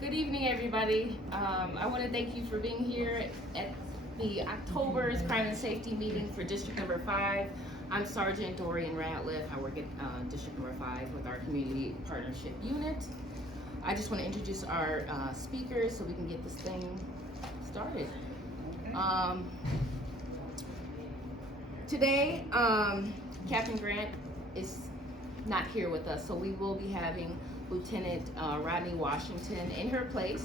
Good evening, everybody. I want to thank you for being here at the October's Crime and Safety meeting for District Number 5. I'm Sergeant Dorian Ratliff. I work at District Number 5 with our Community Partnership Unit. I just want to introduce our speakers so we can get this thing started. Today, Captain Grant is not here with us, so we will be having Lieutenant Rodney Washington in her place,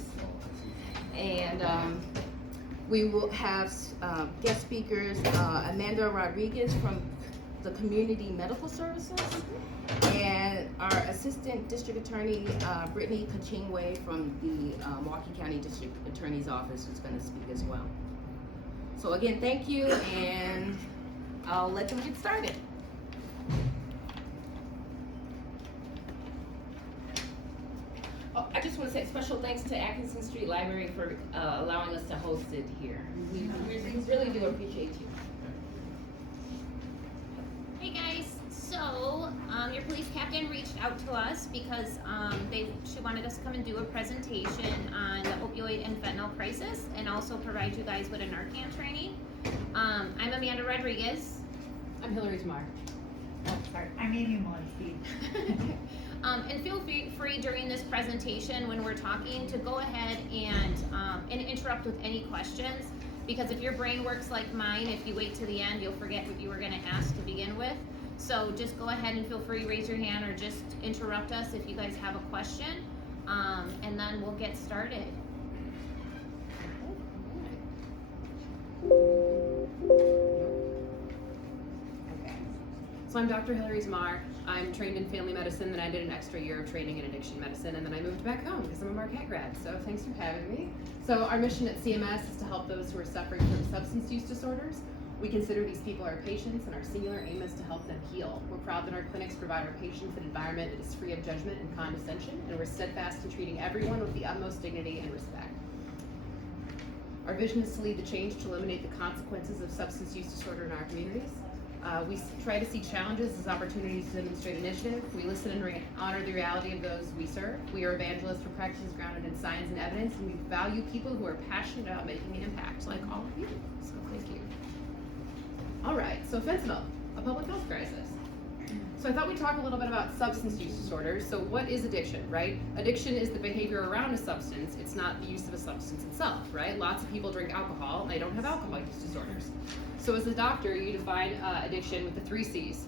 and we will have guest speakers, Amanda Rodriguez from the Community Medical Services, and our Assistant District Attorney, Brittany Kachingwe from the Milwaukee County District Attorney's Office, who's going to speak as well. So again, thank you, and I'll let them get started. I just want to say special thanks to Atkinson Street Library for allowing us to host it here. We really do appreciate you. Hey guys, so your police captain reached out to us because she wanted us to come and do a presentation on the opioid and fentanyl crisis and also provide you guys with a narcan training. I'm Amanda Rodriguez. I'm Hillary Tamar. Oh, sorry. I'm Amy Molesky. And feel free during this presentation when we're talking to go ahead and interrupt with any questions, because if your brain works like mine, if you wait to the end, you'll forget what you were going to ask to begin with. So just go ahead and feel free to raise your hand or just interrupt us if you guys have a question, and then we'll get started. So I'm Dr. Hillary Tamar. I'm trained in family medicine, then I did an extra year of training in addiction medicine, and then I moved back home because I'm a Marquette grad, so thanks for having me. So our mission at CMS is to help those who are suffering from substance use disorders. We consider these people our patients, and our singular aim is to help them heal. We're proud that our clinics provide our patients an environment that is free of judgment and condescension, and we're steadfast in treating everyone with the utmost dignity and respect. Our vision is to lead the change to eliminate the consequences of substance use disorder in our communities. We try to see challenges as opportunities to demonstrate initiative. We listen and honor the reality of those we serve. We are evangelists for practices grounded in science and evidence, and we value people who are passionate about making an impact, like all of you. So thank you. All right, so fentanyl, a public health crisis. So I thought we'd talk a little bit about substance use disorders. So what is addiction, right? Addiction is the behavior around a substance. It's not the use of a substance itself, right? Lots of people drink alcohol, and they don't have alcohol use disorders. So as a doctor, you define addiction with the 3 C's.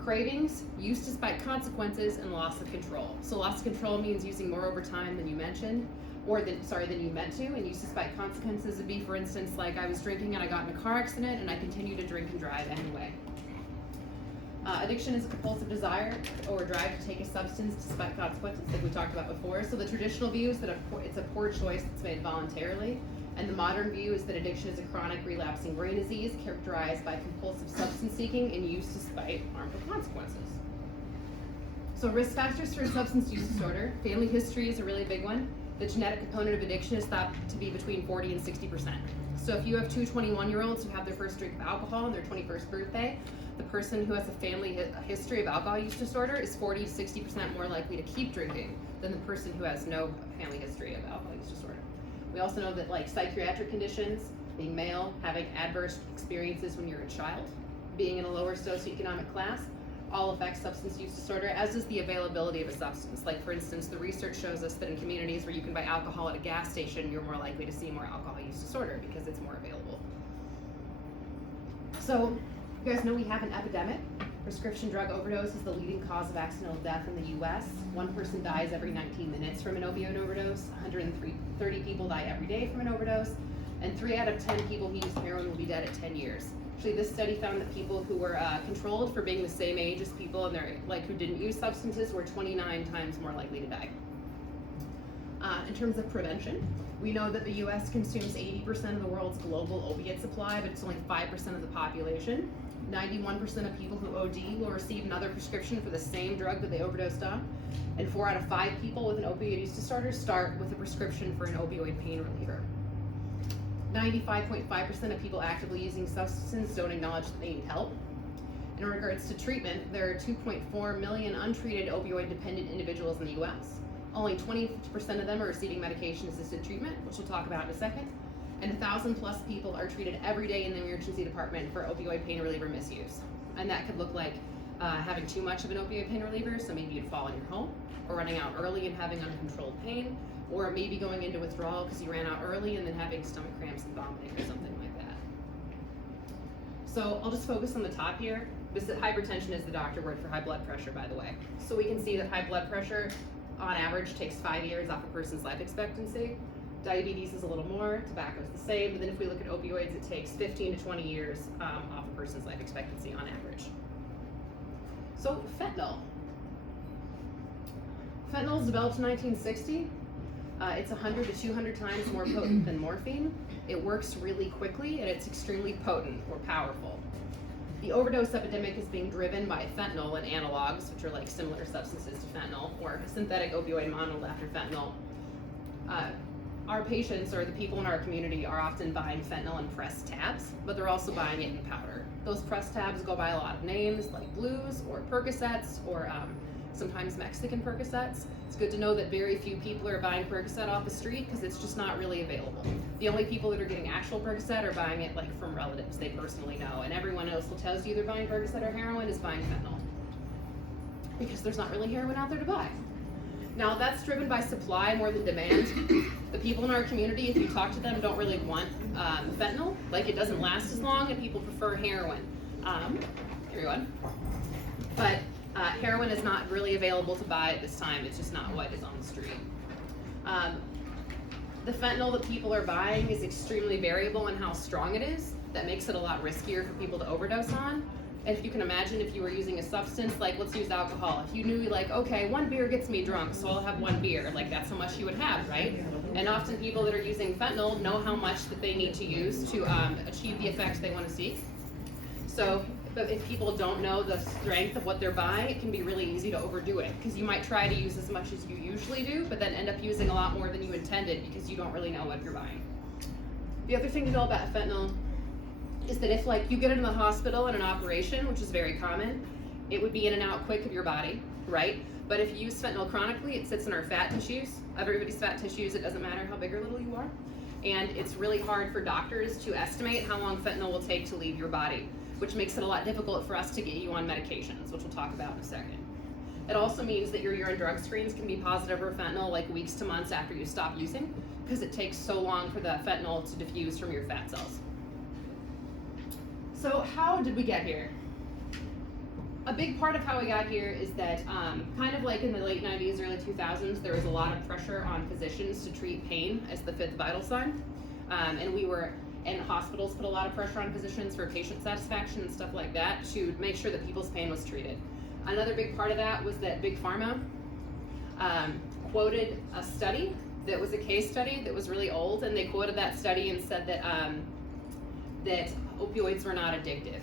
Cravings, use despite consequences, and loss of control. So loss of control means using more over time than you mentioned, or than you meant to, and use despite consequences would be, for instance, like I was drinking and I got in a car accident and I continue to drink and drive anyway. Addiction is a compulsive desire or drive to take a substance despite consequences, like we talked about before. So the traditional view is that it's a poor choice that's made voluntarily, and the modern view is that addiction is a chronic relapsing brain disease characterized by compulsive substance seeking and use despite harmful consequences. So risk factors for substance use disorder. Family history is a really big one. The genetic component of addiction is thought to be between 40 and 60%. So if you have 2 21-year-olds who have their first drink of alcohol on their 21st birthday, the person who has a family history of alcohol use disorder is 40 to 60% more likely to keep drinking than the person who has no family history of alcohol use disorder. We also know that like psychiatric conditions, being male, having adverse experiences when you're a child, being in a lower socioeconomic class, all affect substance use disorder, as does the availability of a substance. Like for instance, the research shows us that in communities where you can buy alcohol at a gas station, you're more likely to see more alcohol use disorder because it's more available. So you guys know we have an epidemic. Prescription drug overdose is the leading cause of accidental death in the US. 1 person dies every 19 minutes from an opioid overdose. 130 people die every day from an overdose. And 3 out of 10 people who use heroin will be dead at 10 years. Actually, this study found that people who were controlled for being the same age as people in their, who didn't use substances were 29 times more likely to die. In terms of prevention, we know that the US consumes 80% of the world's global opiate supply, but it's only 5% of the population. 91% of people who OD will receive another prescription for the same drug that they overdosed on, and 4 out of 5 people with an opioid use disorder start with a prescription for an opioid pain reliever. 95.5% of people actively using substances don't acknowledge that they need help. In regards to treatment, there are 2.4 million untreated opioid-dependent individuals in the U.S. only 20% of them are receiving medication-assisted treatment, which we'll talk about in a second. And 1,000 plus people are treated every day in the emergency department for opioid pain reliever misuse. And that could look like having too much of an opioid pain reliever, so maybe you'd fall in your home, or running out early and having uncontrolled pain, or maybe going into withdrawal because you ran out early and then having stomach cramps and vomiting or something like that. So I'll just focus on the top here. Hypertension is the doctor word for high blood pressure, by the way. So we can see that high blood pressure on average takes 5 years off a person's life expectancy. Diabetes is a little more, tobacco is the same, but then if we look at opioids, it takes 15 to 20 years off a person's life expectancy on average. So fentanyl. Fentanyl was developed in 1960. It's 100 to 200 times more potent than morphine. It works really quickly and it's extremely potent or powerful. The overdose epidemic is being driven by fentanyl and analogs, which are like similar substances to fentanyl, or synthetic opioid modeled after fentanyl. Our patients, or the people in our community, are often buying fentanyl in pressed tabs, but they're also buying it in powder. Those pressed tabs go by a lot of names, like blues, or Percocets, or sometimes Mexican Percocets. It's good to know that very few people are buying Percocet off the street because it's just not really available. The only people that are getting actual Percocet are buying it like from relatives they personally know, and everyone else will tell you they're buying Percocet or heroin is buying fentanyl because there's not really heroin out there to buy. Now that's driven by supply more than demand. The people in our community, if you talk to them, don't really want fentanyl. Like, it doesn't last as long, and people prefer heroin. Everyone. But heroin is not really available to buy at this time. It's just not what is on the street. The fentanyl that people are buying is extremely variable in how strong it is. That makes it a lot riskier for people to overdose on. And if you can imagine, if you were using a substance, like let's use alcohol, if you knew like, okay, 1 beer gets me drunk, so I'll have 1 beer, like that's how much you would have, right? And often people that are using fentanyl know how much that they need to use to achieve the effects they want to seek. So, but if people don't know the strength of what they're buying, it can be really easy to overdo it, because you might try to use as much as you usually do, but then end up using a lot more than you intended because you don't really know what you're buying. The other thing to know about fentanyl is that if like you get in the hospital in an operation, which is very common, it would be in and out quick of your body, right? But if you use fentanyl chronically, it sits in our fat tissues. Everybody's fat tissues, it doesn't matter how big or little you are. And it's really hard for doctors to estimate how long fentanyl will take to leave your body, which makes it a lot difficult for us to get you on medications, which we'll talk about in a second. It also means that your urine drug screens can be positive for fentanyl like weeks to months after you stop using, because it takes so long for the fentanyl to diffuse from your fat cells. So how did we get here? A big part of how we got here is that kind of like in the late 90s, early 2000s, there was a lot of pressure on physicians to treat pain as the 5th vital sign. And hospitals put a lot of pressure on physicians for patient satisfaction and stuff like that to make sure that people's pain was treated. Another big part of that was that Big Pharma quoted a study that was a case study that was really old, and they quoted that study and said that that opioids were not addictive,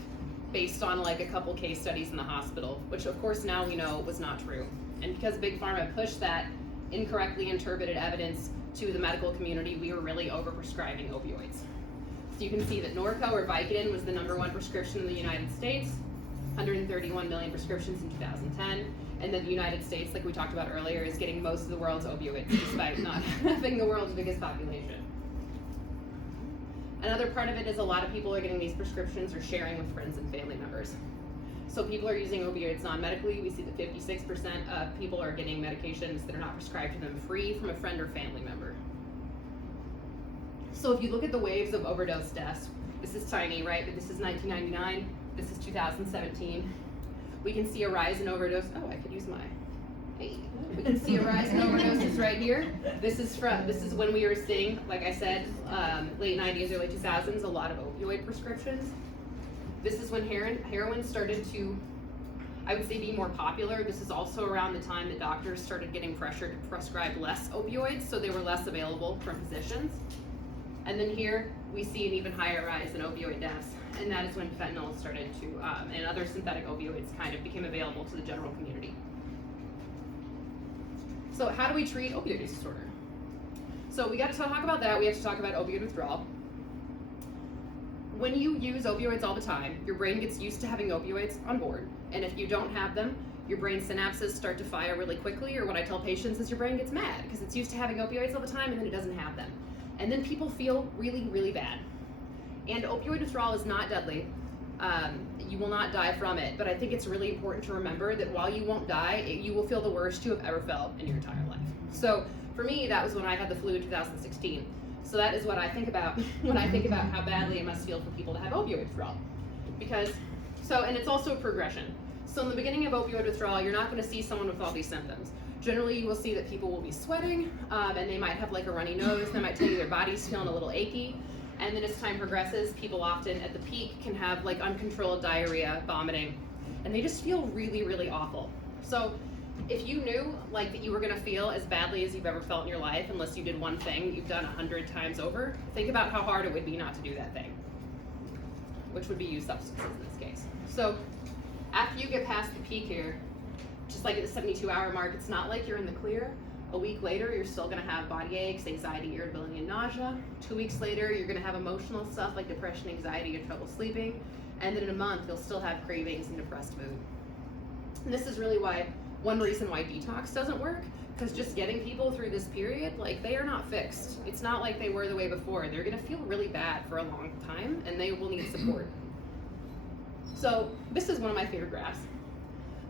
based on like a couple case studies in the hospital, which of course now we know was not true. And because Big Pharma pushed that incorrectly interpreted evidence to the medical community, we were really overprescribing opioids. So you can see that Norco or Vicodin was the #1 prescription in the United States, 131 million prescriptions in 2010, and then the United States, like we talked about earlier, is getting most of the world's opioids despite not having the world's biggest population. Another part of it is a lot of people are getting these prescriptions or sharing with friends and family members. So people are using opioids non-medically. We see that 56% of people are getting medications that are not prescribed to them free from a friend or family member. So if you look at the waves of overdose deaths, this is tiny, right? But this is 1999, this is 2017. We can see a rise in overdose. Oh, I could use my, hey. We can see a rise in overdoses right here. This is when we were seeing, like I said, late 90s, early 2000s, a lot of opioid prescriptions. This is when heroin started to, I would say, be more popular. This is also around the time that doctors started getting pressure to prescribe less opioids, so they were less available from physicians. And then here we see an even higher rise in opioid deaths, and that is when fentanyl started to, and other synthetic opioids kind of became available to the general community. So how do we treat opioid use disorder? So we got to talk about that. We have to talk about opioid withdrawal. When you use opioids all the time, your brain gets used to having opioids on board, and if you don't have them, your brain synapses start to fire really quickly, or what I tell patients is your brain gets mad because it's used to having opioids all the time and then it doesn't have them. And then people feel really, really bad. And opioid withdrawal is not deadly. You will not die from it, but I think it's really important to remember that while you won't die, you will feel the worst you have ever felt in your entire life. So for me, that was when I had the flu in 2016. So that is what I think about when I think about how badly it must feel for people to have opioid withdrawal. And it's also a progression. So in the beginning of opioid withdrawal, you're not going to see someone with all these symptoms. Generally, you will see that people will be sweating, and they might have like a runny nose. They might tell you their body's feeling a little achy. And then as time progresses, people often at the peak can have like uncontrolled diarrhea, vomiting, and they just feel really, really awful. So if you knew like that you were gonna feel as badly as you've ever felt in your life, unless you did one thing you've done 100 times over, think about how hard it would be not to do that thing, which would be use substances in this case. So after you get past the peak here, just like at the 72-hour mark, it's not like you're in the clear. A week later, you're still gonna have body aches, anxiety, irritability, and nausea. 2 weeks later, you're gonna have emotional stuff like depression, anxiety, and trouble sleeping. And then in a month, you'll still have cravings and depressed mood. And this is really one reason why detox doesn't work, because just getting people through this period, like they are not fixed. It's not like they were the way before. They're gonna feel really bad for a long time, and they will need support. So this is one of my favorite graphs.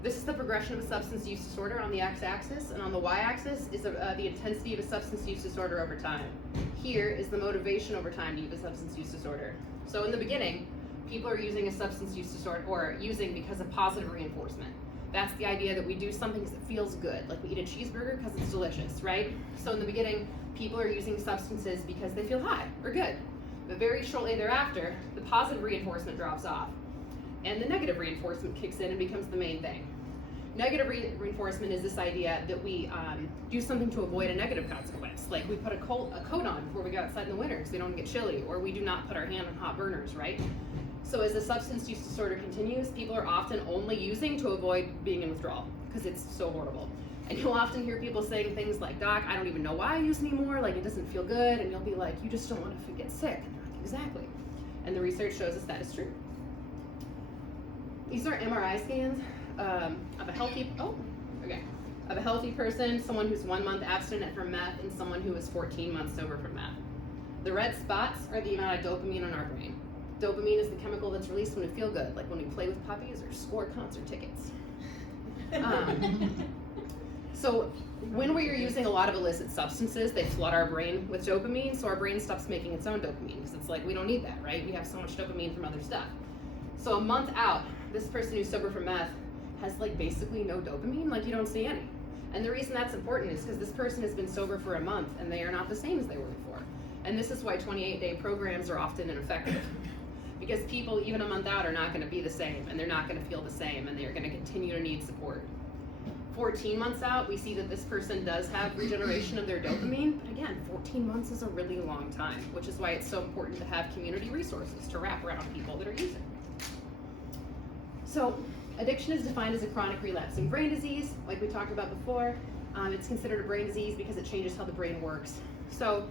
This is the progression of a substance use disorder on the x-axis, and on the y-axis is the intensity of a substance use disorder over time. Here is the motivation over time to use a substance use disorder. So in the beginning, people are using a substance use disorder, or using because of positive reinforcement. That's the idea that we do something because it feels good, like we eat a cheeseburger because it's delicious, right? So in the beginning, people are using substances because they feel high or good. But very shortly thereafter, the positive reinforcement drops off, and the negative reinforcement kicks in and becomes the main thing. Negative reinforcement is this idea that we do something to avoid a negative consequence. Like we put a coat on before we go outside in the winter so we don't get chilly, or we do not put our hand on hot burners, right? So as the substance use disorder continues, people are often only using to avoid being in withdrawal because it's so horrible. And you'll often hear people saying things like, "Doc, I don't even know why I use anymore, like it doesn't feel good," and you'll be like, "You just don't want to get sick." And they're like, "Exactly." And the research shows us that is true. These are MRI scans of a healthy person, someone who's 1 month abstinent from meth, and someone who is 14 months sober from meth. The red spots are the amount of dopamine in our brain. Dopamine is the chemical that's released when we feel good, like when we play with puppies or score concert tickets. So when we are using a lot of illicit substances, they flood our brain with dopamine, so our brain stops making its own dopamine, because it's like, we don't need that, right? We have so much dopamine from other stuff. So a month out, this person who's sober from meth has like basically no dopamine, like you don't see any. And the reason that's important is because this person has been sober for a month and they are not the same as they were before. And this is why 28-day programs are often ineffective. Because people, even a month out, are not gonna be the same, and they're not gonna feel the same, and they're gonna continue to need support. 14 months out, we see that this person does have regeneration of their dopamine, but again, 14 months is a really long time, which is why it's so important to have community resources to wrap around people that are using. So, addiction is defined as a chronic relapsing brain disease, like we talked about before. It's considered a brain disease because it changes how the brain works. So,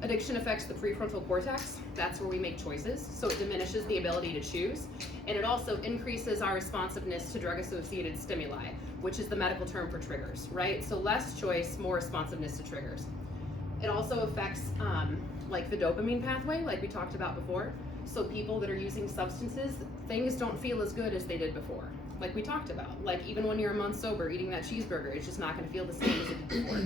addiction affects the prefrontal cortex. That's where we make choices. So it diminishes the ability to choose. And it also increases our responsiveness to drug-associated stimuli, which is the medical term for triggers, right? So less choice, more responsiveness to triggers. It also affects like the dopamine pathway, like we talked about before. So people that are using substances, things don't feel as good as they did before, like we talked about. Like even when you're a month sober, eating that cheeseburger, it's just not gonna feel the same as it did before.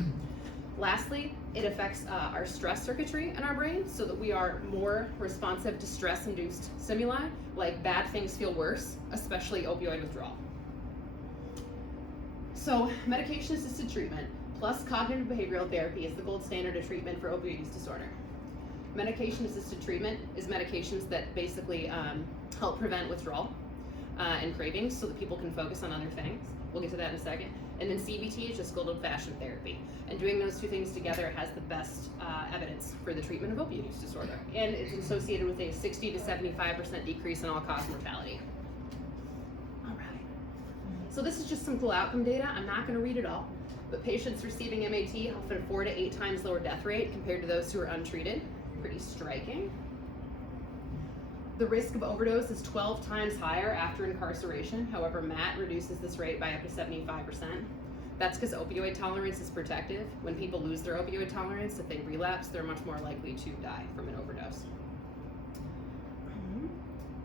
Lastly, it affects our stress circuitry in our brain so that we are more responsive to stress-induced stimuli, like bad things feel worse, especially opioid withdrawal. So medication-assisted treatment plus cognitive behavioral therapy is the gold standard of treatment for opioid use disorder. Medication-assisted treatment is medications that basically help prevent withdrawal and cravings so that people can focus on other things. We'll get to that in a second. And then CBT is just good old-fashioned therapy. And doing those two things together has the best evidence for the treatment of opioid use disorder. And it's associated with a 60 to 75% decrease in all-cause mortality. All right. So this is just some cool outcome data. I'm not going to read it all. But patients receiving MAT have a 4 to 8 times lower death rate compared to those who are untreated. Pretty striking. The risk of overdose is 12 times higher after incarceration. However, MAT reduces this rate by up to 75%. That's because opioid tolerance is protective. When people lose their opioid tolerance, if they relapse, they're much more likely to die from an overdose.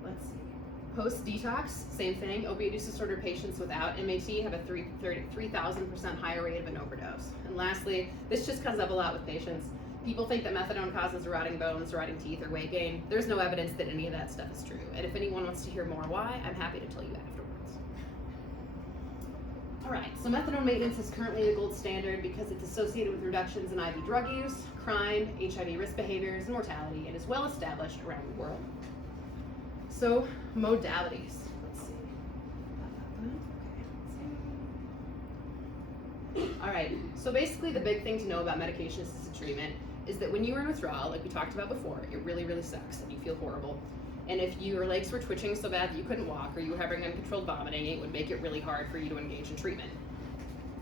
Let's see. Post-detox, same thing. Opioid use disorder patients without MAT have a 3,000% higher rate of an overdose. And lastly, this just comes up a lot with patients. People think that methadone causes rotting bones, rotting teeth, or weight gain. There's no evidence that any of that stuff is true. And if anyone wants to hear more why, I'm happy to tell you afterwards. All right, so methadone maintenance is currently the gold standard because it's associated with reductions in IV drug use, crime, HIV risk behaviors, and mortality, and is well established around the world. So, modalities. Let's see. All right, so basically the big thing to know about medication-assisted treatment is that when you are in withdrawal, like we talked about before, it really, really sucks and you feel horrible. And if your legs were twitching so bad that you couldn't walk or you were having uncontrolled vomiting, it would make it really hard for you to engage in treatment.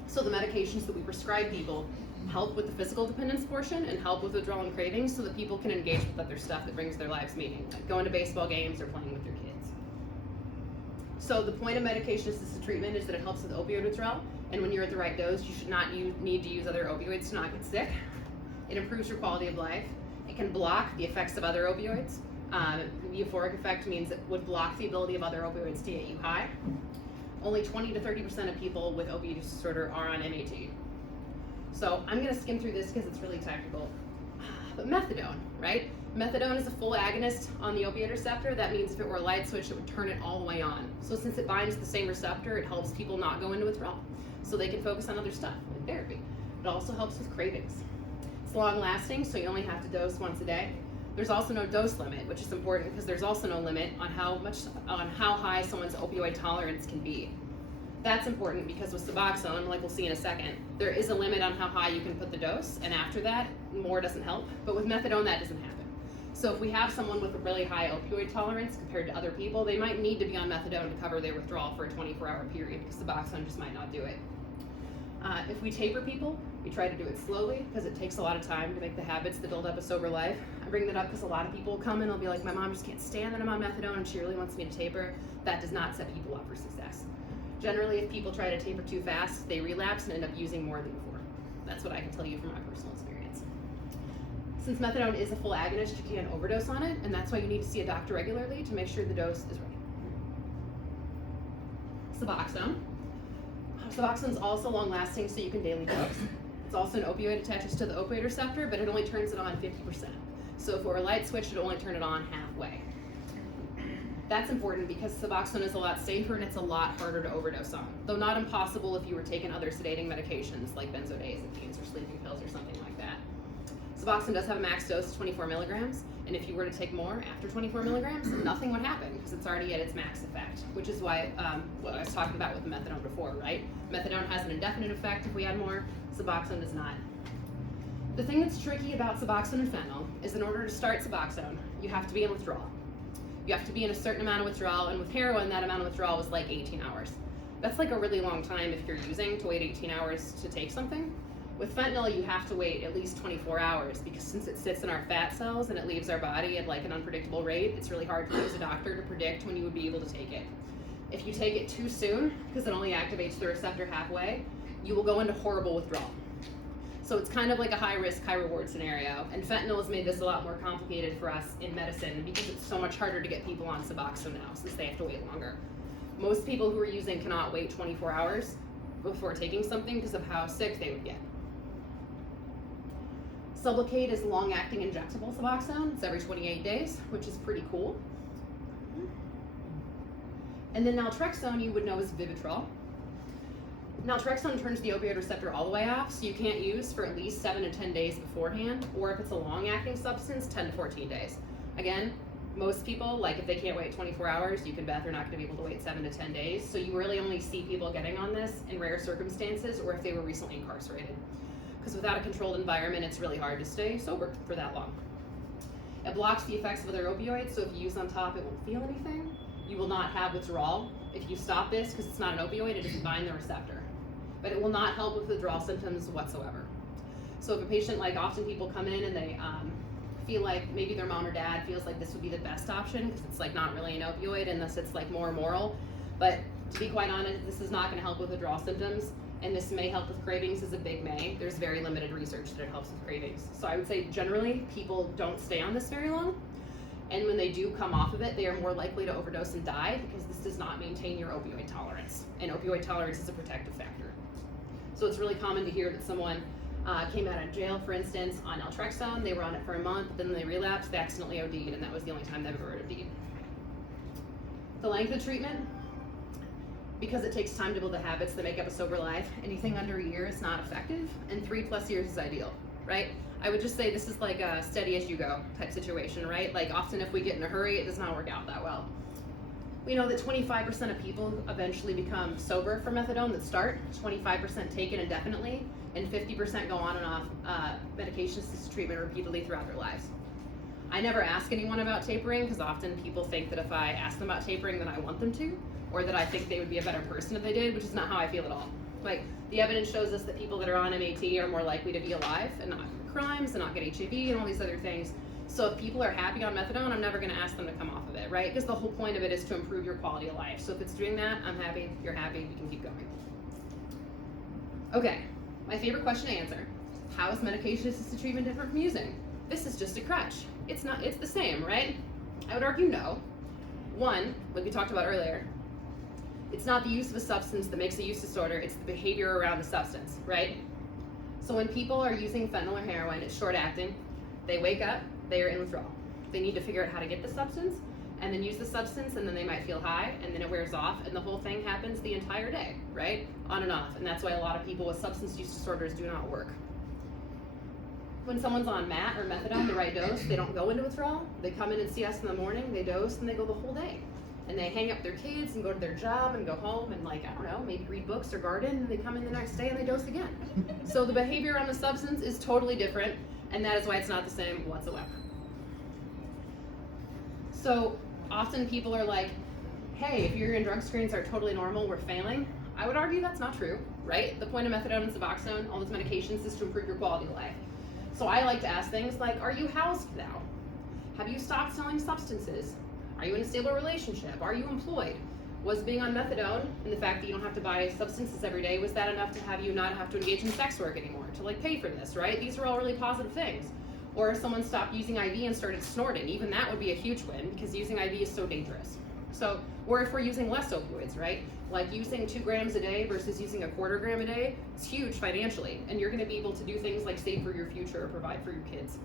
So the medications that we prescribe people help with the physical dependence portion and help with withdrawal and cravings so that people can engage with other stuff that brings their lives meaning, like going to baseball games or playing with your kids. So the point of medication-assisted treatment is that it helps with opioid withdrawal, and when you're at the right dose, you should not need to use other opioids to not get sick. It improves your quality of life. It can block the effects of other opioids. The euphoric effect means it would block the ability of other opioids to get you high. Only 20 to 30% of people with opioid use disorder are on MAT. So I'm gonna skim through this because it's really technical. But methadone, right? Methadone is a full agonist on the opioid receptor. That means if it were a light switch, it would turn it all the way on. So since it binds to the same receptor, it helps people not go into withdrawal so they can focus on other stuff, like therapy. It also helps with cravings. It's long lasting, so you only have to dose once a day. There's also no dose limit, which is important because there's also no limit on how high someone's opioid tolerance can be. That's important because with Suboxone, like we'll see in a second, there is a limit on how high you can put the dose, and after that, more doesn't help. But with methadone, that doesn't happen. So if we have someone with a really high opioid tolerance compared to other people, they might need to be on methadone to cover their withdrawal for a 24-hour period because Suboxone just might not do it. If we taper people, we try to do it slowly because it takes a lot of time to make the habits that build up a sober life. I bring that up because a lot of people will come in and they'll be like, my mom just can't stand that I'm on methadone and she really wants me to taper. That does not set people up for success. Generally, if people try to taper too fast, they relapse and end up using more than before. That's what I can tell you from my personal experience. Since methadone is a full agonist, you can't overdose on it, and that's why you need to see a doctor regularly to make sure the dose is right. Suboxone. Suboxone is also long-lasting, so you can daily dose. It's also an opioid, attaches to the opioid receptor, but it only turns it on 50%. So if it were a light switch, it would only turn it on halfway. That's important because Suboxone is a lot safer and it's a lot harder to overdose on, though not impossible if you were taking other sedating medications like benzodiazepines or sleeping pills or something like that. Suboxone does have a max dose of 24 milligrams, and if you were to take more after 24 milligrams, nothing would happen because it's already at its max effect, which is why what I was talking about with methadone before, right? Methadone has an indefinite effect if we add more, Suboxone does not. The thing that's tricky about Suboxone and fentanyl is in order to start Suboxone, you have to be in withdrawal. You have to be in a certain amount of withdrawal, and with heroin, that amount of withdrawal was like 18 hours. That's like a really long time if you're using to wait 18 hours to take something. With fentanyl, you have to wait at least 24 hours because since it sits in our fat cells and it leaves our body at like an unpredictable rate, it's really hard for you as a doctor to predict when you would be able to take it. If you take it too soon, because it only activates the receptor halfway, you will go into horrible withdrawal. So it's kind of like a high risk, high reward scenario. And fentanyl has made this a lot more complicated for us in medicine because it's so much harder to get people on Suboxone now since they have to wait longer. Most people who are using cannot wait 24 hours before taking something because of how sick they would get. Sublocade is long-acting injectable Suboxone. It's every 28 days, which is pretty cool. And then naltrexone you would know as Vivitrol. Naltrexone turns the opioid receptor all the way off, so you can't use for at least 7 to 10 days beforehand, or if it's a long-acting substance, 10 to 14 days. Again, most people, like if they can't wait 24 hours, you can bet they're not going to be able to wait 7 to 10 days. So you really only see people getting on this in rare circumstances or if they were recently incarcerated. Because without a controlled environment, it's really hard to stay sober for that long. It blocks the effects of other opioids, so if you use on top, it won't feel anything. You will not have withdrawal. If you stop this, because it's not an opioid, it doesn't bind the receptor. But it will not help with withdrawal symptoms whatsoever. So if a patient, like often people come in and they feel like maybe their mom or dad feels like this would be the best option because it's like not really an opioid unless it's like more moral. But to be quite honest, this is not going to help with withdrawal symptoms, and this may help with cravings is a big may. There's very limited research that it helps with cravings. So I would say generally people don't stay on this very long, and when they do come off of it, they are more likely to overdose and die because this does not maintain your opioid tolerance, and opioid tolerance is a protective factor. So it's really common to hear that someone came out of jail, for instance, on naltrexone. They were on it for a month, then they relapsed, they accidentally OD'd, and that was the only time they've ever OD'd. The length of treatment, because it takes time to build the habits that make up a sober life, anything under a year is not effective, and 3+ years is ideal, right? I would just say this is like a steady as you go type situation, right? Like often if we get in a hurry, it does not work out that well. We know that 25% of people eventually become sober from methadone that start, 25% take it indefinitely, and 50% go on and off medication-assisted treatment repeatedly throughout their lives. I never ask anyone about tapering because often people think that if I ask them about tapering, then I want them to, or that I think they would be a better person if they did, which is not how I feel at all. Like, the evidence shows us that people that are on MAT are more likely to be alive and not commit crimes and not get HIV and all these other things. So if people are happy on methadone, I'm never going to ask them to come off of it, right? Because the whole point of it is to improve your quality of life. So if it's doing that, I'm happy, you're happy, we can keep going. Okay, my favorite question to answer. How is medication-assisted treatment different from using? This is just a crutch. It's not, it's the same, right? I would argue no. One, like we talked about earlier, it's not the use of a substance that makes a use disorder, it's the behavior around the substance, right? So when people are using fentanyl or heroin, it's short acting, they wake up, they are in withdrawal. They need to figure out how to get the substance, and then use the substance, and then they might feel high, and then it wears off, and the whole thing happens the entire day, right? On and off, and that's why a lot of people with substance use disorders do not work. When someone's on MAT or methadone, the right dose, they don't go into withdrawal. They come in and see us in the morning, they dose, and they go the whole day. And they hang up their kids and go to their job and go home and, like, I don't know, maybe read books or garden, and they come in the next day and they dose again. So the behavior on the substance is totally different, and that is why it's not the same whatsoever. So often people are like, hey, if your drug screens are totally normal, we're failing. I would argue that's not true, right? The point of methadone and Suboxone, all those medications, is to improve your quality of life. So I like to ask things like, are you housed now? Have you stopped selling substances? Are you in a stable relationship? Are you employed? Was being on methadone and the fact that you don't have to buy substances every day, was that enough to have you not have to engage in sex work anymore, to like pay for this, right? These are all really positive things. Or if someone stopped using IV and started snorting, even that would be a huge win because using IV is so dangerous. So, or if we're using less opioids, right? Like using 2 grams a day versus using a 1/4 gram a day, it's huge financially. And you're gonna be able to do things like save for your future or provide for your kids.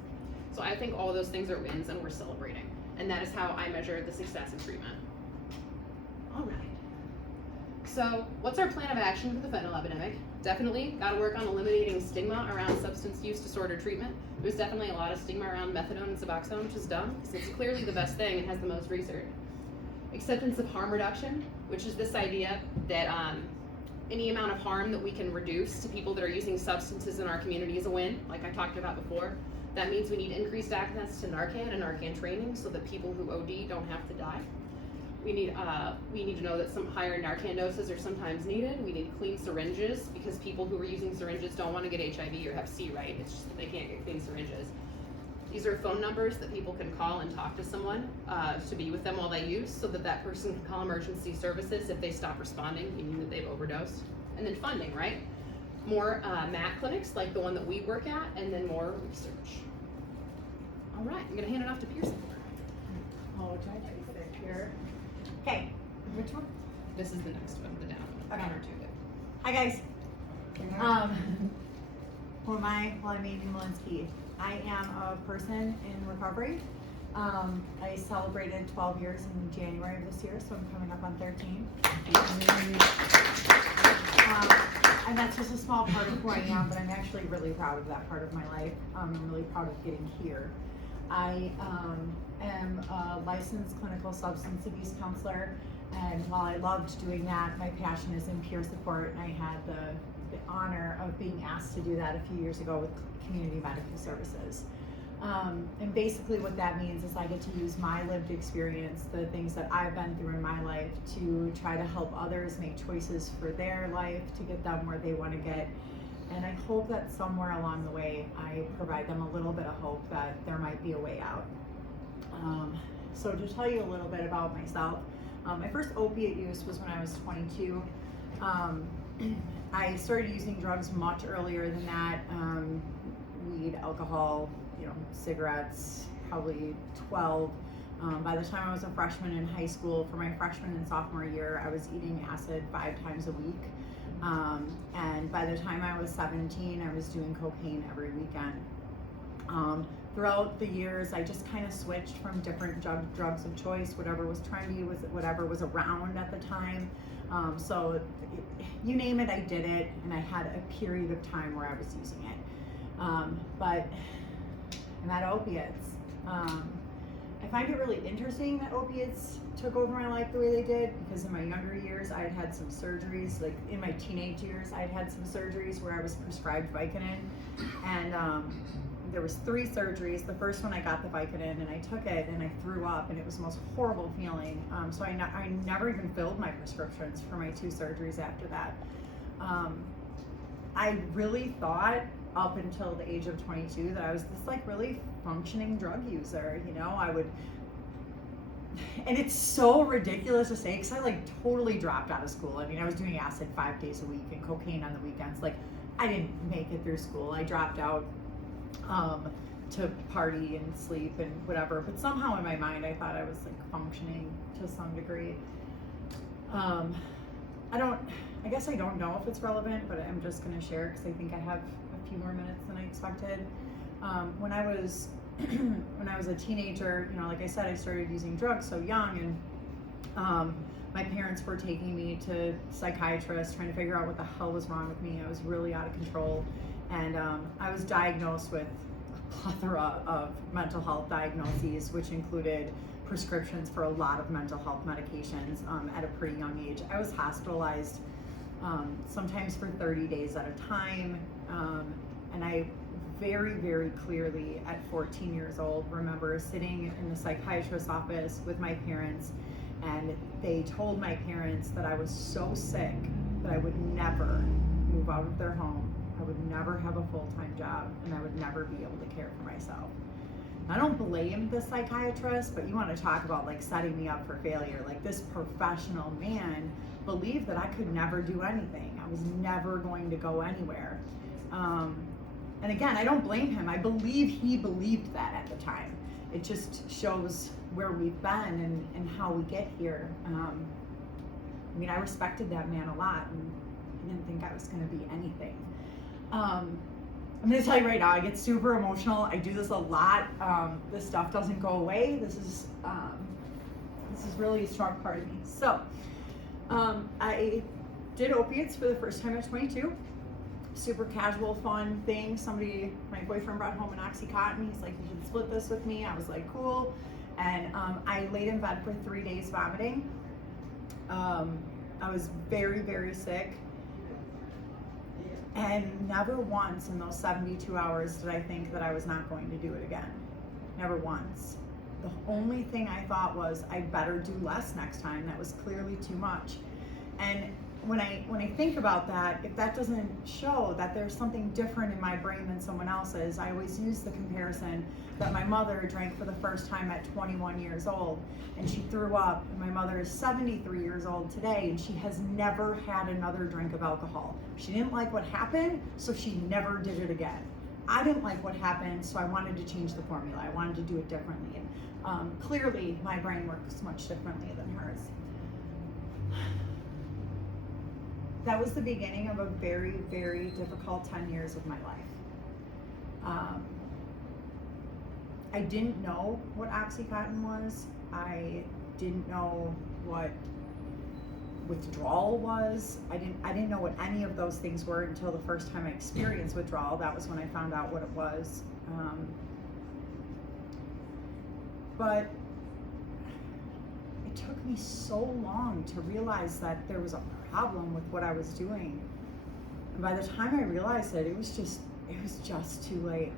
So I think all those things are wins and we're celebrating. And that is how I measure the success of treatment. All right. So what's our plan of action for the fentanyl epidemic? Definitely gotta work on eliminating stigma around substance use disorder treatment. There's definitely a lot of stigma around methadone and Suboxone, which is dumb, because it's clearly the best thing and has the most research. Acceptance of harm reduction, which is this idea that any amount of harm that we can reduce to people that are using substances in our community is a win, like I talked about before. That means we need increased access to Narcan and Narcan training so that people who OD don't have to die. We need to know that some higher Narcan doses are sometimes needed. We need clean syringes because people who are using syringes don't want to get HIV or Hep C, right? It's just that they can't get clean syringes. These are phone numbers that people can call and talk to someone to be with them while they use, so that that person can call emergency services if they stop responding, meaning that they've overdosed. And then funding, right? More MAT clinics like the one that we work at, and then more research. All right, I'm gonna hand it off to Pearson. Oh, try to sit here. Okay, which one? This is the next one, the down one. Okay. One or two. Hi guys. I'm Amy Malinsky. I am a person in recovery. I celebrated 12 years in January of this year, so I'm coming up on 13. And that's just a small part of who I am, but I'm actually really proud of that part of my life. I'm really proud of getting here. I am a licensed clinical substance abuse counselor, and while I loved doing that, my passion is in peer support, and I had the honor of being asked to do that a few years ago with Community Medical Services. And basically what that means is I get to use my lived experience, the things that I've been through in my life, to try to help others make choices for their life, to get them where they want to get. And I hope that somewhere along the way, I provide them a little bit of hope that there might be a way out. So to tell you a little bit about myself, my first opiate use was when I was 22. I started using drugs much earlier than that. Weed, alcohol, cigarettes, probably 12. By the time I was a freshman in high school, for my freshman and sophomore year, I was eating acid 5 times a week. And by the time I was 17, I was doing cocaine every weekend. Throughout the years, I just kind of switched from different drugs of choice, whatever was trendy, whatever was around at the time. You name it, I did it, and I had a period of time where I was using it. But I'm at opiates. I find it really interesting that opiates took over my life the way they did, because in my younger years, I had some surgeries. Like in my teenage years, I'd had some surgeries where I was prescribed Vicodin, and there was 3 surgeries. The first one I got the Vicodin and I took it and I threw up, and it was the most horrible feeling. So I never even filled my prescriptions for my 2 surgeries after that. I really thought up until the age of 22 that I was this like really functioning drug user. I would, and it's so ridiculous to say, because I like totally dropped out of school. I mean, I was doing acid 5 days a week and cocaine on the weekends. Like, I didn't make it through school. I dropped out to party and sleep and whatever, but somehow in my mind I thought I was like functioning to some degree. I guess I don't know if it's relevant, but I'm just going to share because I think I have a few more minutes than I expected. When I was a teenager, like I said, I started using drugs so young, and my parents were taking me to psychiatrists, trying to figure out what the hell was wrong with me. I was really out of control. And I was diagnosed with a plethora of mental health diagnoses, which included prescriptions for a lot of mental health medications at a pretty young age. I was hospitalized sometimes for 30 days at a time. And I very, very clearly at 14 years old remember sitting in the psychiatrist's office with my parents, and they told my parents that I was so sick that I would never move out of their home. I would never have a full-time job, and I would never be able to care for myself. I don't blame the psychiatrist, but you want to talk about like setting me up for failure. Like, this professional man believed that I could never do anything. I was never going to go anywhere. And again, I don't blame him. I believe he believed that at the time. It just shows where we've been and how we get here. I mean, I respected that man a lot, and I didn't think I was going to be anything. I'm going to tell you right now, I get super emotional. I do this a lot. This stuff doesn't go away. This is really a strong part of me. So, I did opiates for the first time at 22. Super casual, fun thing. My boyfriend brought home an Oxycontin. He's like, you should split this with me. I was like, cool. And I laid in bed for 3 days vomiting. I was very, very sick. And never once in those 72 hours did I think that I was not going to do it again. Never once. The only thing I thought was, I better do less next time. That was clearly too much. And when I think about that, if that doesn't show that there's something different in my brain than someone else's, I always use the comparison that my mother drank for the first time at 21 years old, and she threw up. And my mother is 73 years old today, and she has never had another drink of alcohol. She didn't like what happened, so she never did it again. I didn't like what happened, so I wanted to change the formula. I wanted to do it differently. And clearly, my brain works much differently than hers. That was the beginning of a very, very difficult 10 years of my life. I didn't know what Oxycontin was. I didn't know what withdrawal was. I didn't know what any of those things were until the first time I experienced withdrawal. That was when I found out what it was. But it took me so long to realize that there was a problem with what I was doing. And by the time I realized it, it was just too late.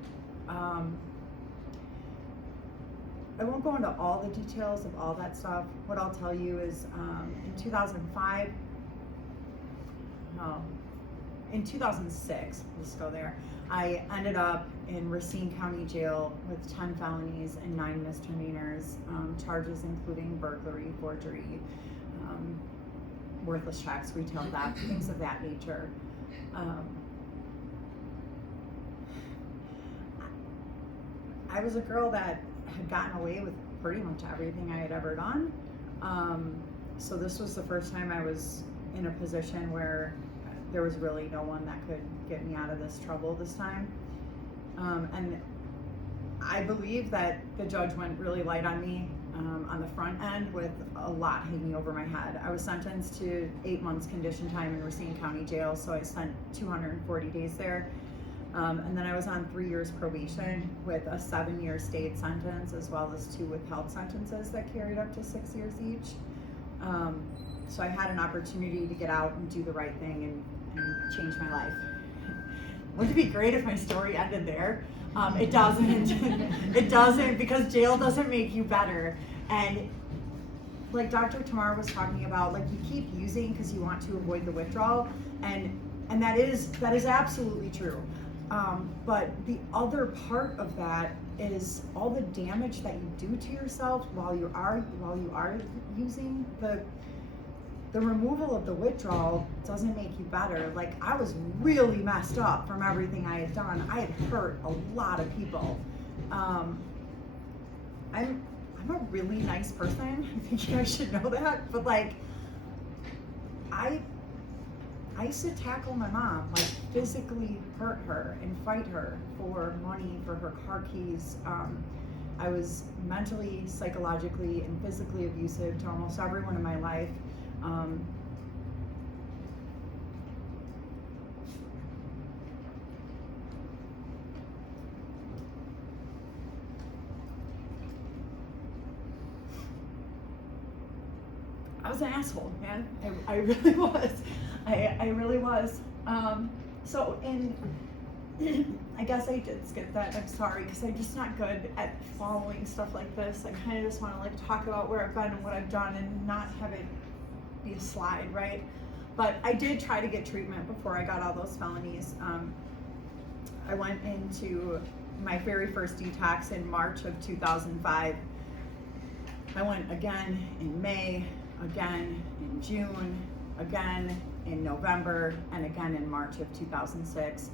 I won't go into all the details of all that stuff. What I'll tell you is in 2005, in 2006, let's go there, I ended up in Racine County Jail with 10 felonies and 9 misdemeanors, charges including burglary, forgery, worthless checks, retail theft, things of that nature. I was a girl that had gotten away with pretty much everything I had ever done. So this was the first time I was in a position where there was really no one that could get me out of this trouble this time. And I believe that the judge went really light on me on the front end with a lot hanging over my head. I was sentenced to 8 months condition time in Racine County Jail, so I spent 240 days there. And then I was on 3 years probation with a 7-year state sentence, as well as 2 withheld sentences that carried up to 6 years each. So I had an opportunity to get out and do the right thing and change my life. Wouldn't it be great if my story ended there? It doesn't. It doesn't, because jail doesn't make you better. And like Dr. Tamar was talking about, like, you keep using because you want to avoid the withdrawal, and that is absolutely true. But the other part of that is all the damage that you do to yourself while you are using. The removal of the withdrawal doesn't make you better. Like, I was really messed up from everything I had done. I had hurt a lot of people. I'm a really nice person. I think you guys should know that. But like, I used to tackle my mom, like physically hurt her and fight her for money, for her car keys. I was mentally, psychologically, and physically abusive to almost everyone in my life. I was an asshole, man. I really was. I really was. So I guess I did skip that. I'm sorry, because I'm just not good at following stuff like this. I kind of just want to like talk about where I've been and what I've done and not have it be a slide, right? But I did try to get treatment before I got all those felonies. I went into my very first detox in March of 2005. I went again in May, again in June, again in November, and again in March of 2006.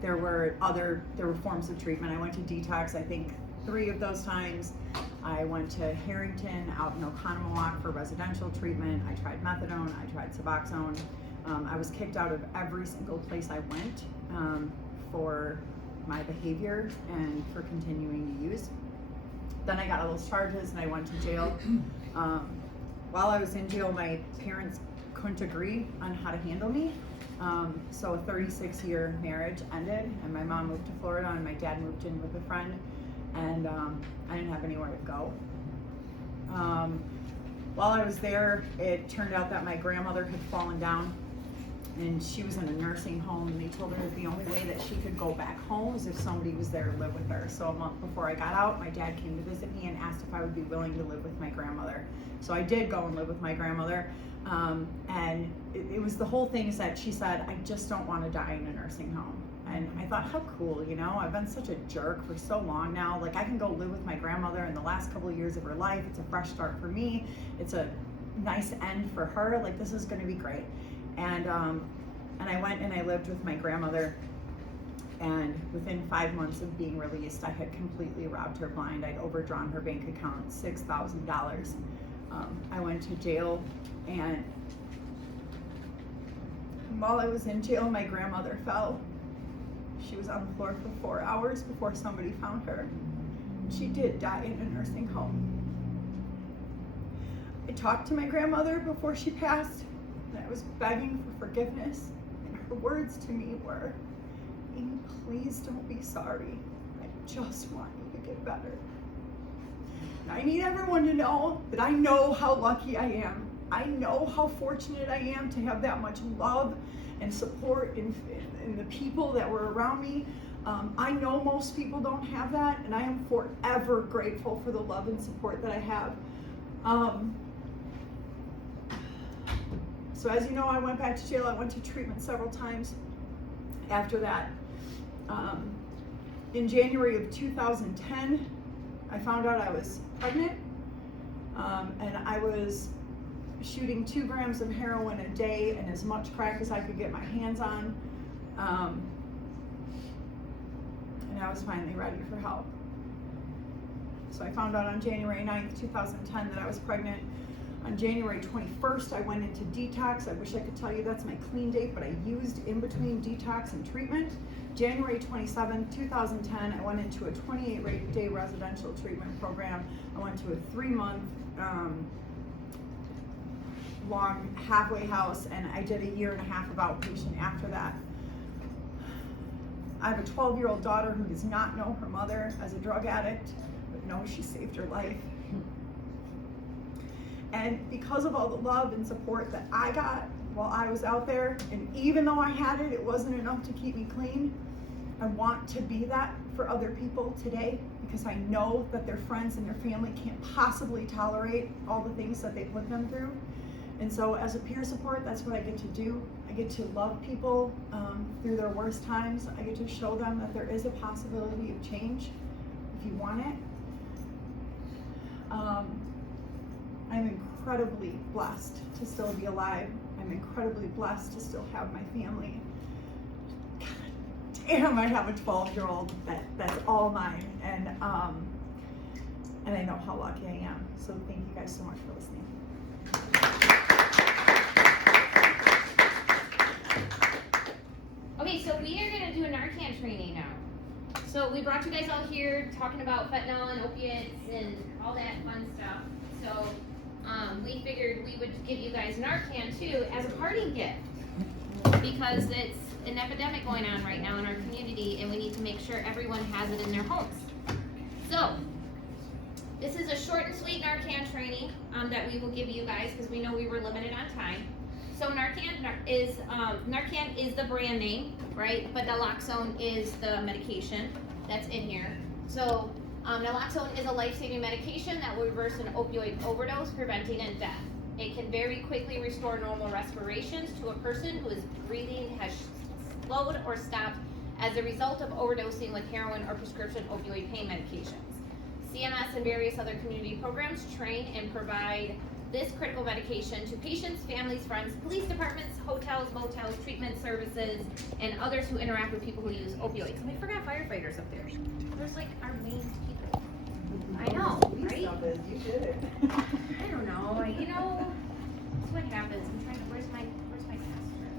There were forms of treatment. I went to detox, I think 3 of those times. I went to Harrington out in Oconomowoc for residential treatment. I tried methadone, I tried Suboxone. I was kicked out of every single place I went for my behavior and for continuing to use. Then I got all those charges and I went to jail. While I was in jail, my parents couldn't agree on how to handle me. So a 36-year marriage ended, and my mom moved to Florida and my dad moved in with a friend, and I didn't have anywhere to go. While I was there, it turned out that my grandmother had fallen down and she was in a nursing home, and they told her that the only way that she could go back home is if somebody was there to live with her. So a month before I got out, my dad came to visit me and asked if I would be willing to live with my grandmother. So I did go and live with my grandmother. And it was the whole thing is that she said, I just don't want to die in a nursing home. And I thought, how cool, you know? I've been such a jerk for so long now. Like, I can go live with my grandmother in the last couple of years of her life. It's a fresh start for me. It's a nice end for her. Like, this is going to be great. And I went and I lived with my grandmother. And within 5 months of being released, I had completely robbed her blind. I'd overdrawn her bank account $6,000. I went to jail, and while I was in jail, my grandmother fell. She was on the floor for 4 hours before somebody found her. She did die in a nursing home. I talked to my grandmother before she passed, and I was begging for forgiveness, and her words to me were, Amy, please don't be sorry. I just want you to get better. And I need everyone to know that I know how lucky I am. I know how fortunate I am to have that much love and support in the people that were around me. I know most people don't have that, and I am forever grateful for the love and support that I have. So as you know, I went back to jail. I went to treatment several times after that. In January of 2010, I found out I was pregnant, and I was shooting 2 grams of heroin a day and as much crack as I could get my hands on. And I was finally ready for help. So I found out on January 9th, 2010 that I was pregnant. On January 21st, I went into detox. I wish I could tell you that's my clean date, but I used in between detox and treatment. January 27th, 2010, I went into a 28-day residential treatment program. I went to a 3-month long halfway house, and I did a 1.5 years of outpatient after that. I have a 12-year-old daughter who does not know her mother as a drug addict, but knows she saved her life. And because of all the love and support that I got while I was out there, and even though I had it, it wasn't enough to keep me clean. I want to be that for other people today, because I know that their friends and their family can't possibly tolerate all the things that they put them through. And so as a peer support, that's what I get to do. I get to love people through their worst times. I get to show them that there is a possibility of change if you want it. I'm incredibly blessed to still be alive. I'm incredibly blessed to still have my family. God damn, I have a 12-year-old that's all mine, and I know how lucky I am. So thank you guys so much for listening. Okay, so we are gonna do a narcan training now. So we brought you guys all here talking about fentanyl and opiates and all that fun stuff. So we figured we would give you guys Narcan too as a parting gift, because it's an epidemic going on right now in our community, and we need to make sure everyone has it in their homes. So this is a short and sweet Narcan training that we will give you guys, because we know we were limited on time. So Narcan is the brand name, right? But naloxone is the medication that's in here. So naloxone is a life-saving medication that will reverse an opioid overdose, preventing death. It can very quickly restore normal respirations to a person who is breathing has slowed or stopped as a result of overdosing with heroin or prescription opioid pain medications. CMS and various other community programs train and provide this critical medication to patients, families, friends, police departments, hotels, motels, treatment services, and others who interact with people who use opioids. And we forgot firefighters up there. There's like our main people. I know, right? You did it. I don't know. You know, that's what happens. I'm trying to. Where's my password?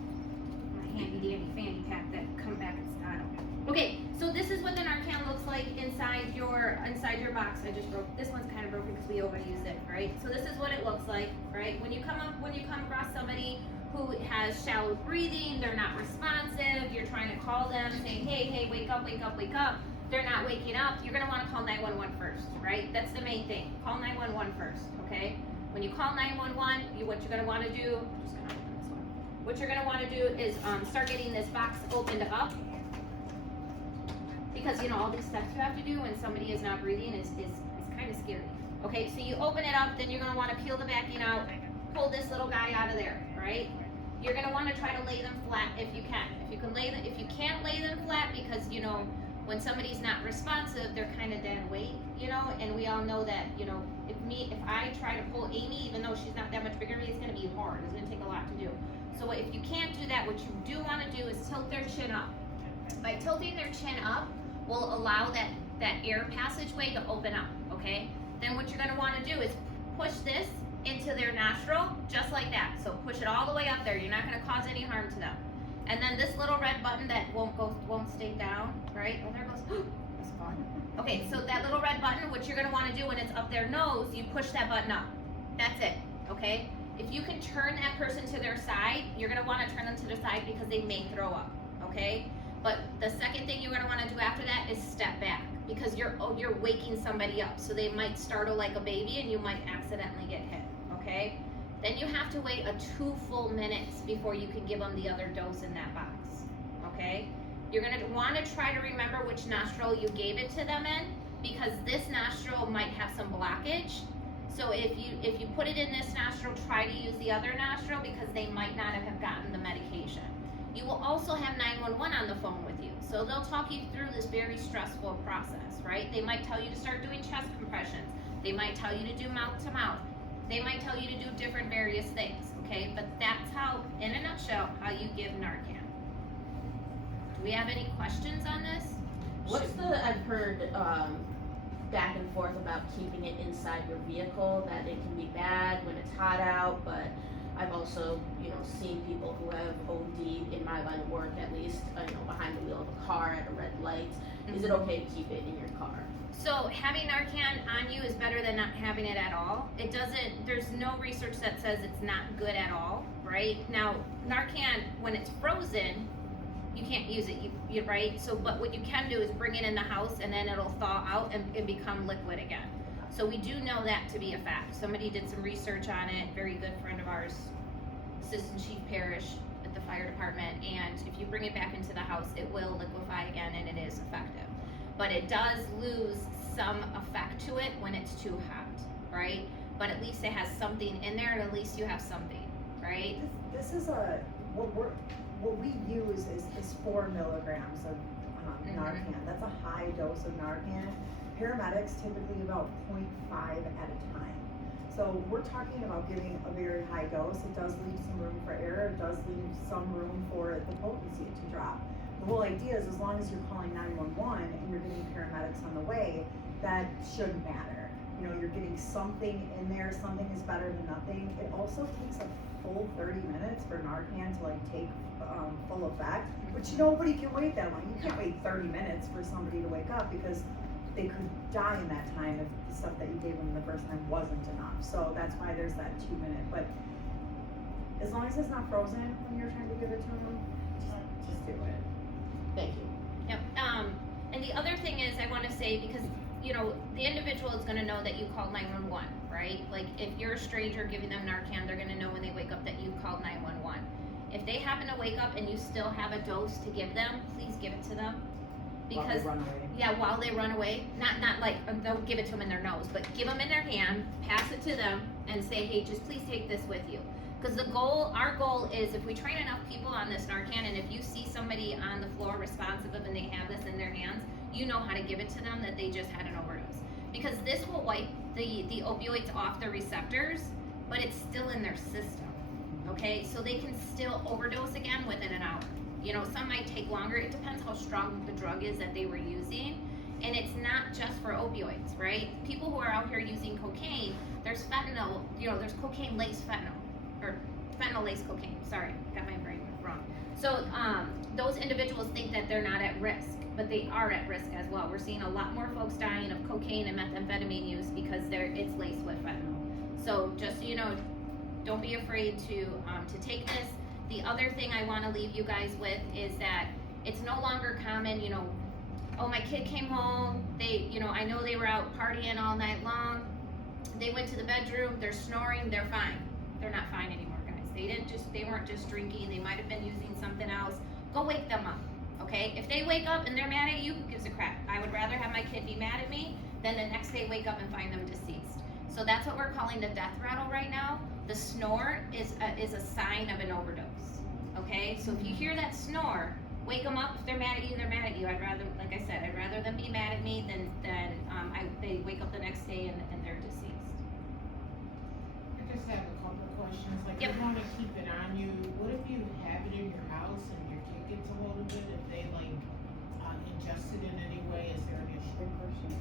My handy dandy fanny pack that come back in style. Okay, so this is what the Narcan looks like inside your box. I just broke this one's kind of broken because we overused it, right? So this is what it looks like, right? When you come across somebody who has shallow breathing, they're not responsive, you're trying to call them saying, hey, wake up, wake up, wake up. They're not waking up, you're gonna wanna call 911 first, right? That's the main thing. Call 911 first, okay? When you call 911, what you're gonna wanna do, what you're gonna wanna do is start getting this box opened up. Because you know all these steps you have to do when somebody is not breathing is kind of scary. Okay, so you open it up, then you're gonna want to peel the backing out, pull this little guy out of there, right? You're gonna want to try to lay them flat if you can. If you can't lay them flat, because you know when somebody's not responsive, they're kind of dead weight, you know. And we all know that, you know, if I try to pull Amy, even though she's not that much bigger than me, it's gonna be hard. It's gonna take a lot to do. So if you can't do that, what you do want to do is tilt their chin up. By tilting their chin up, will allow that air passageway to open up, okay? Then what you're gonna wanna do is push this into their nostril, just like that. So push it all the way up there. You're not gonna cause any harm to them. And then this little red button that won't stay down, right? Oh, there goes, that's fun. Okay, so that little red button, what you're gonna wanna do when it's up their nose, you push that button up. That's it, okay? If you can turn that person to their side, you're gonna wanna turn them to their side because they may throw up, okay? But the second thing you're gonna wanna do after that is step back, because you're waking somebody up. So they might startle like a baby and you might accidentally get hit, okay? Then you have to wait 2 full minutes before you can give them the other dose in that box, okay? You're gonna wanna try to remember which nostril you gave it to them in, because this nostril might have some blockage. So if you put it in this nostril, try to use the other nostril because they might not have gotten the medication. You will also have 911 on the phone with you. So they'll talk you through this very stressful process, right? They might tell you to start doing chest compressions. They might tell you to do mouth to mouth. They might tell you to do different various things, okay? But that's how, in a nutshell, how you give Narcan. Do we have any questions on this? I've heard back and forth about keeping it inside your vehicle, that it can be bad when it's hot out, but I've also, seen people who have OD'd in my line of work, at least, behind the wheel of a car at a red light. Is it okay to keep it in your car? So having Narcan on you is better than not having it at all. There's no research that says it's not good at all, right? Now, Narcan, when it's frozen, you can't use it, right? So, but what you can do is bring it in the house and then it'll thaw out and become liquid again. So we do know that to be a fact. Somebody did some research on it, very good friend of ours, Assistant Chief Parrish at the fire department, and if you bring it back into the house, it will liquefy again and it is effective. But it does lose some effect to it when it's too hot, right? But at least it has something in there and at least you have something, right? This is what we use is 4 milligrams of Narcan. That's a high dose of Narcan. Paramedics typically about 0.5 at a time. So we're talking about giving a very high dose. It does leave some room for error. It does leave some room for the potency to drop. The whole idea is as long as you're calling 911 and you're getting paramedics on the way, that shouldn't matter. You're getting something in there. Something is better than nothing. It also takes a full 30 minutes for Narcan to take full effect, which nobody can wait that long. You can't wait 30 minutes for somebody to wake up because they could die in that time if the stuff that you gave them the first time wasn't enough. So that's why there's that 2 minute. But as long as it's not frozen when you're trying to give it to them, just do it. Thank you. Yep. And the other thing is I want to say, because the individual is going to know that you called 911, right? Like if you're a stranger giving them Narcan, they're going to know when they wake up that you called 911. If they happen to wake up and you still have a dose to give them, please give it to them. Because while they run away, not like don't give it to them in their nose, but give them in their hand, pass it to them, and say, hey, just please take this with you. Because our goal is if we train enough people on this Narcan, and if you see somebody on the floor responsive and they have this in their hands, you know how to give it to them that they just had an overdose. Because this will wipe the opioids off the receptors, but it's still in their system. Okay, so they can still overdose again within an hour. Some might take longer. It depends how strong the drug is that they were using. And it's not just for opioids, right? People who are out here using cocaine, there's fentanyl, there's cocaine laced fentanyl, or fentanyl laced cocaine. Sorry, got my brain wrong. So those individuals think that they're not at risk, but they are at risk as well. We're seeing a lot more folks dying of cocaine and methamphetamine use because it's laced with fentanyl. So just so you know, don't be afraid to take this. The other thing I want to leave you guys with is that it's no longer common, oh, my kid came home, I know they were out partying all night long, they went to the bedroom, they're snoring, they're fine. They're not fine anymore, guys. They weren't just drinking, they might have been using something else. Go wake them up, okay? If they wake up and they're mad at you, who gives a crap? I would rather have my kid be mad at me than the next day wake up and find them deceased. So that's what we're calling the death rattle right now. The snore is a sign of an overdose, okay? So if you hear that snore, wake them up. If they're mad at you, they're mad at you. I'd rather, like I said, I'd rather them be mad at me than they wake up the next day and they're deceased. I just have a couple of questions. Like, Yep. you want to keep it on you. What if you have it in your house and your kid gets a hold of it? If they ingest it in any way, is there any issue?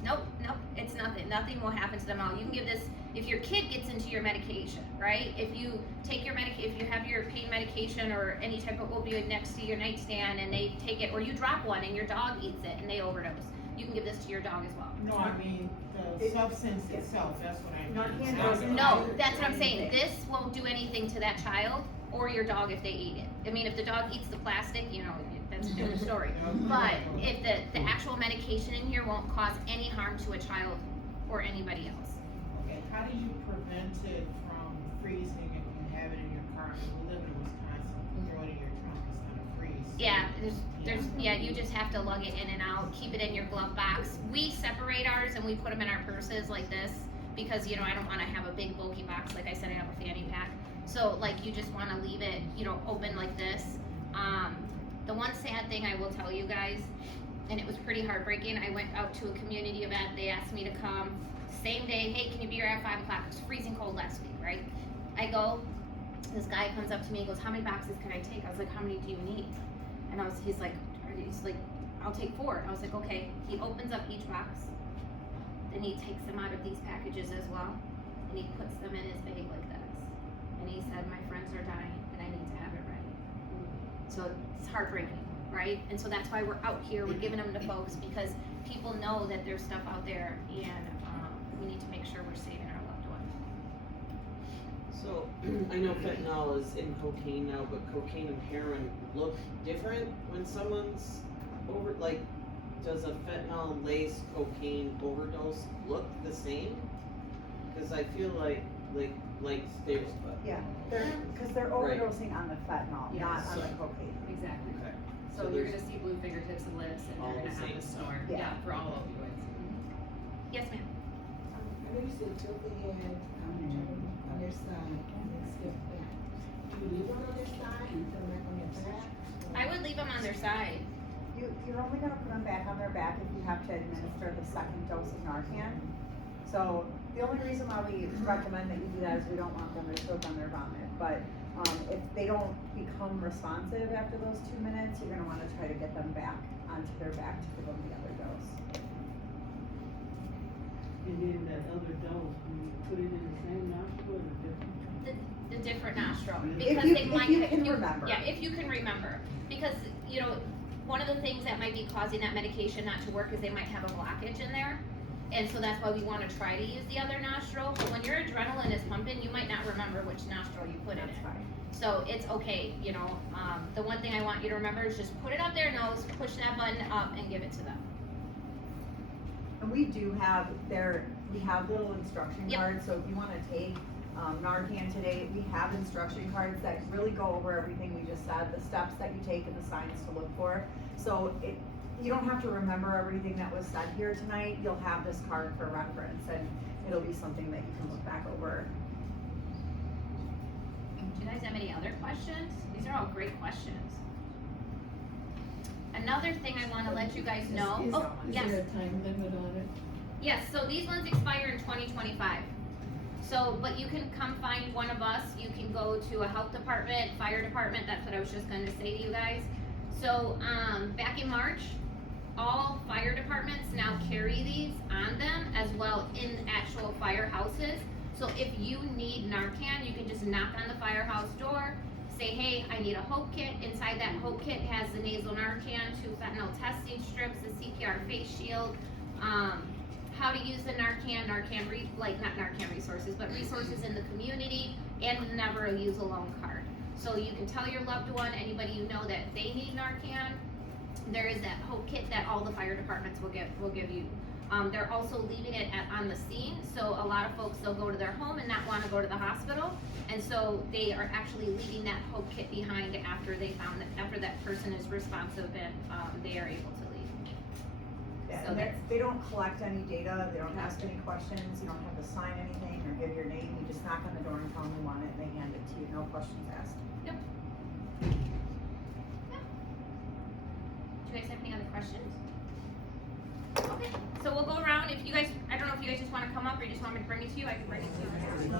Nope, it's nothing. Nothing will happen to them all. You can give this if your kid gets into your medication, right? If you take your if you have your pain medication or any type of opioid next to your nightstand and they take it, or you drop one and your dog eats it and they overdose, you can give this to your dog as well. No, I mean the substance itself. That's what I mean. Narcan doesn't- No, that's what I'm saying. This won't do anything to that child or your dog if they eat it. I mean, if the dog eats the plastic, that's a different story. But if the actual medication in here won't cause any harm to a child or anybody else. Okay, how do you prevent it from freezing if you have it in your car? We live in Wisconsin. Throw it in your trunk. It's gonna freeze. Yeah, you just have to lug it in and out, keep it in your glove box. We separate ours and we put them in our purses like this because, you know, I don't wanna have a big bulky box, like I said, I have a fanny pack. So like, you just wanna leave it, you know, open like this. The one sad thing I will tell you guys, and it was pretty heartbreaking, I went out to a community event, they asked me to come, same day, hey, can you be here at 5 o'clock? It was freezing cold last week, right? I go, this guy comes up to me and goes, how many boxes can I take? I was like, how many do you need? And he's like, I'll take 4. I was like, okay. He opens up each box, then he takes them out of these packages as well, and he puts them in his bag like this. And he said, my friends are dying, and I need to have it ready. So it's heartbreaking, right? And so that's why we're out here, we're giving them to folks, because people know that there's stuff out there, and we need to make sure we're saving our loved ones. So, I know fentanyl is in cocaine now, but cocaine and heroin look different when someone's over, like, does a fentanyl laced cocaine overdose look the same? Cause I feel like there's, but. Yeah, because they're Right. overdosing on the fentanyl, Yes. not on the cocaine. Exactly. Okay. So So you're there's- gonna see blue fingertips and lips, and All you're the gonna have same the stuff. snort, Yeah. yeah, for all opioids. Yes, ma'am. I know you said tilt the head on their side, and then skip back. Do you leave them on their side and put them back on their back? I would leave them on their side. You're only gonna put them back on their back if you have to administer the second dose of Narcan. So the only reason why we recommend that you do that is we don't want them to choke on their vomit. But if they don't become responsive after those 2 minutes, you're gonna wanna try to get them back onto their back to give them the other dose. And then that other dose, we put it in the same nostril or the different? The different nostril, If because you- they if might. you can remember. Yeah, if you can remember, because, you know, one of the things that might be causing that medication not to work is they might have a blockage in there. And so that's why we wanna try to use the other nostril, but when your adrenaline is pumping, you might not remember which nostril you put it That's in. fine. So it's okay, you know, the one thing I want you to remember is just put it up their nose, push that button up and give it to them. And we do have we have little instruction Yep. cards, so if you wanna take Narcan today, we have instruction cards that really go over everything we just said, the steps that you take and the signs to look for. So you don't have to remember everything that was said here tonight, you'll have this card for reference, and it'll be something that you can look back over. Do you guys have any other questions? These are all great questions. Another thing I wanna let you guys know, Is yes. there a time limit on it? Yes, so these ones expire in 2025. So, but you can come find one of us, you can go to a health department, fire department, that's what I was just gonna say to you guys. So, back in March, all fire departments now carry these on them as well in actual firehouses. So if you need Narcan, you can just knock on the firehouse door, say, hey, I need a Hope kit. Inside that Hope kit has the nasal Narcan, 2 fentanyl testing strips, the CPR face shield, how to use the Narcan, not Narcan resources, but resources in the community, and never a use alone card. So you can tell your loved one, anybody you know that they need Narcan, there is that Hope kit that all the fire departments will give you. They're also leaving it on the scene, so a lot of folks, they'll go to their home and not wanna go to the hospital, and so they are actually leaving that Hope kit behind after that person is responsive and, they are able to leave. Yeah, So and that's- they don't collect any data, they don't ask any questions, you don't have to sign anything or give your name, you just knock on the door and tell them you want it, and they hand it to you, no questions asked. Yep. Yeah. Do you guys have any other questions? Okay, so we'll go around, if you guys, I don't know if you guys just wanna come up or you just want me to bring it to you, I can bring it to you.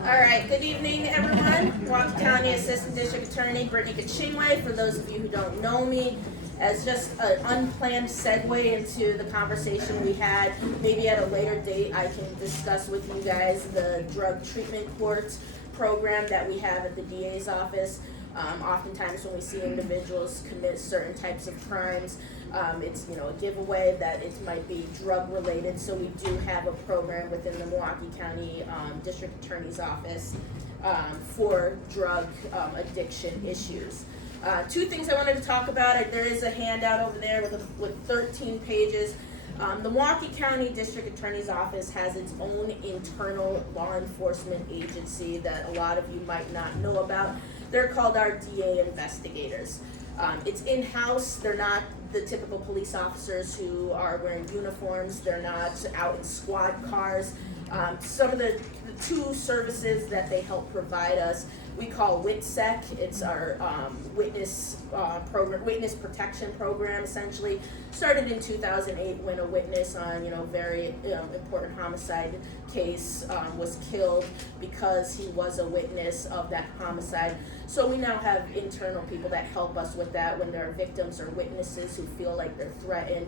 All right, good evening, everyone. Milwaukee County Assistant District Attorney Brittany Kachingway. For those of you who don't know me, as just an unplanned segue into the conversation we had, maybe at a later date I can discuss with you guys the drug treatment court program that we have at the DA's office. Oftentimes when we see individuals commit certain types of crimes, it's a giveaway that it might be drug related, so we do have a program within the Milwaukee County District Attorney's Office for drug addiction issues. 2 things I wanted to talk about. There is a handout over there with 13 pages. The Milwaukee County District Attorney's Office has its own internal law enforcement agency that a lot of you might not know about. They're called our DA investigators. It's in-house. They're not the typical police officers who are wearing uniforms. They're not out in squad cars. Some of the two services that they help provide us, we call WITSEC. It's our witness program, witness protection program, essentially. Started in 2008 when a witness on very important homicide case was killed because he was a witness of that homicide. So we now have internal people that help us with that when there are victims or witnesses who feel like they're threatened.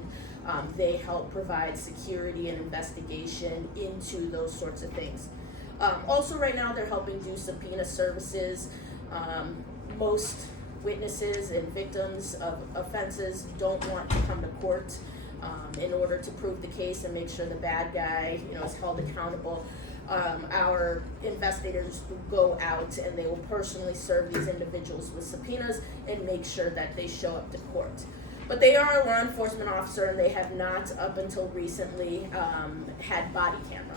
They help provide security and investigation into those sorts of things. Also right now they're helping do subpoena services. Most witnesses and victims of offenses don't want to come to court in order to prove the case and make sure the bad guy is held accountable. Our investigators will go out and they will personally serve these individuals with subpoenas and make sure that they show up to court. But they are a law enforcement officer and they have not, up until recently, had body camera.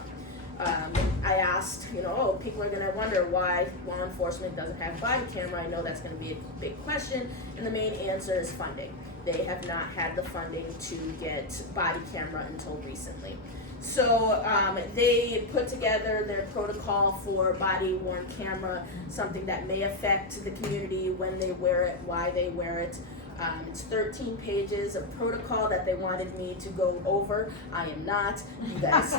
I asked, people are gonna wonder why law enforcement doesn't have body camera. I know that's gonna be a big question, and the main answer is funding. They have not had the funding to get body camera until recently. So they put together their protocol for body-worn camera, something that may affect the community when they wear it, why they wear it. It's 13 pages of protocol that they wanted me to go over. I am not. You guys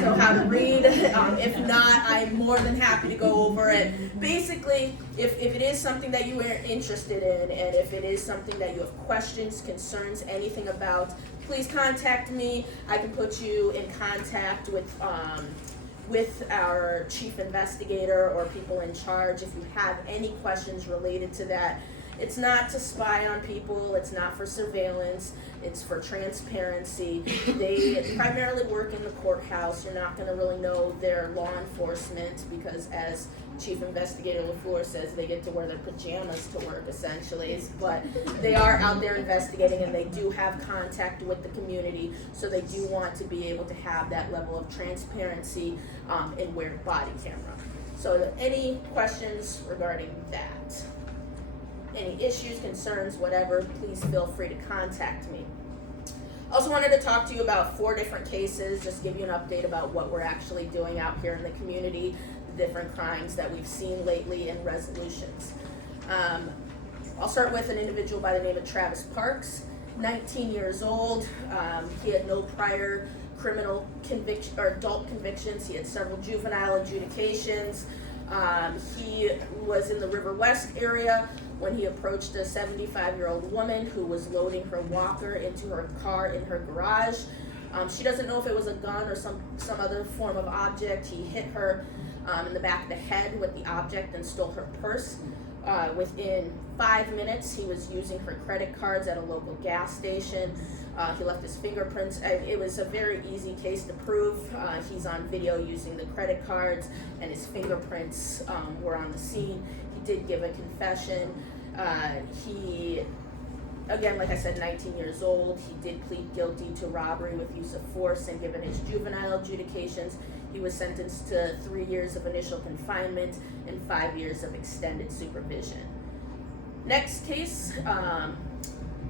know how to read. If not, I'm more than happy to go over it. Basically, if it is something that you are interested in, and if it is something that you have questions, concerns, anything about, please contact me. I can put you in contact with our chief investigator or people in charge if you have any questions related to that. It's not to spy on people, it's not for surveillance, it's for transparency. They primarily work in the courthouse. You're not gonna really know their law enforcement because, as Chief Investigator LaFleur says, they get to wear their pajamas to work essentially. But they are out there investigating and they do have contact with the community, so they do want to be able to have that level of transparency and wear body camera. So any questions regarding that? Any issues, concerns, whatever, please feel free to contact me. I also wanted to talk to you about 4 different cases, just give you an update about what we're actually doing out here in the community, the different crimes that we've seen lately and resolutions. I'll start with an individual by the name of Travis Parks, 19 years old. He had no prior criminal conviction or adult convictions. He had several juvenile adjudications. He was in the River West area when he approached a 75-year-old woman who was loading her walker into her car in her garage. She doesn't know if it was a gun or some other form of object. He hit her in the back of the head with the object and stole her purse. Within 5 minutes, he was using her credit cards at a local gas station. He left his fingerprints. It was a very easy case to prove. He's on video using the credit cards, and his fingerprints were on the scene. He did give a confession. He, again, like I said, 19 years old. He did plead guilty to robbery with use of force, and given his juvenile adjudications, he was sentenced to 3 years of initial confinement and 5 years of extended supervision. Next case,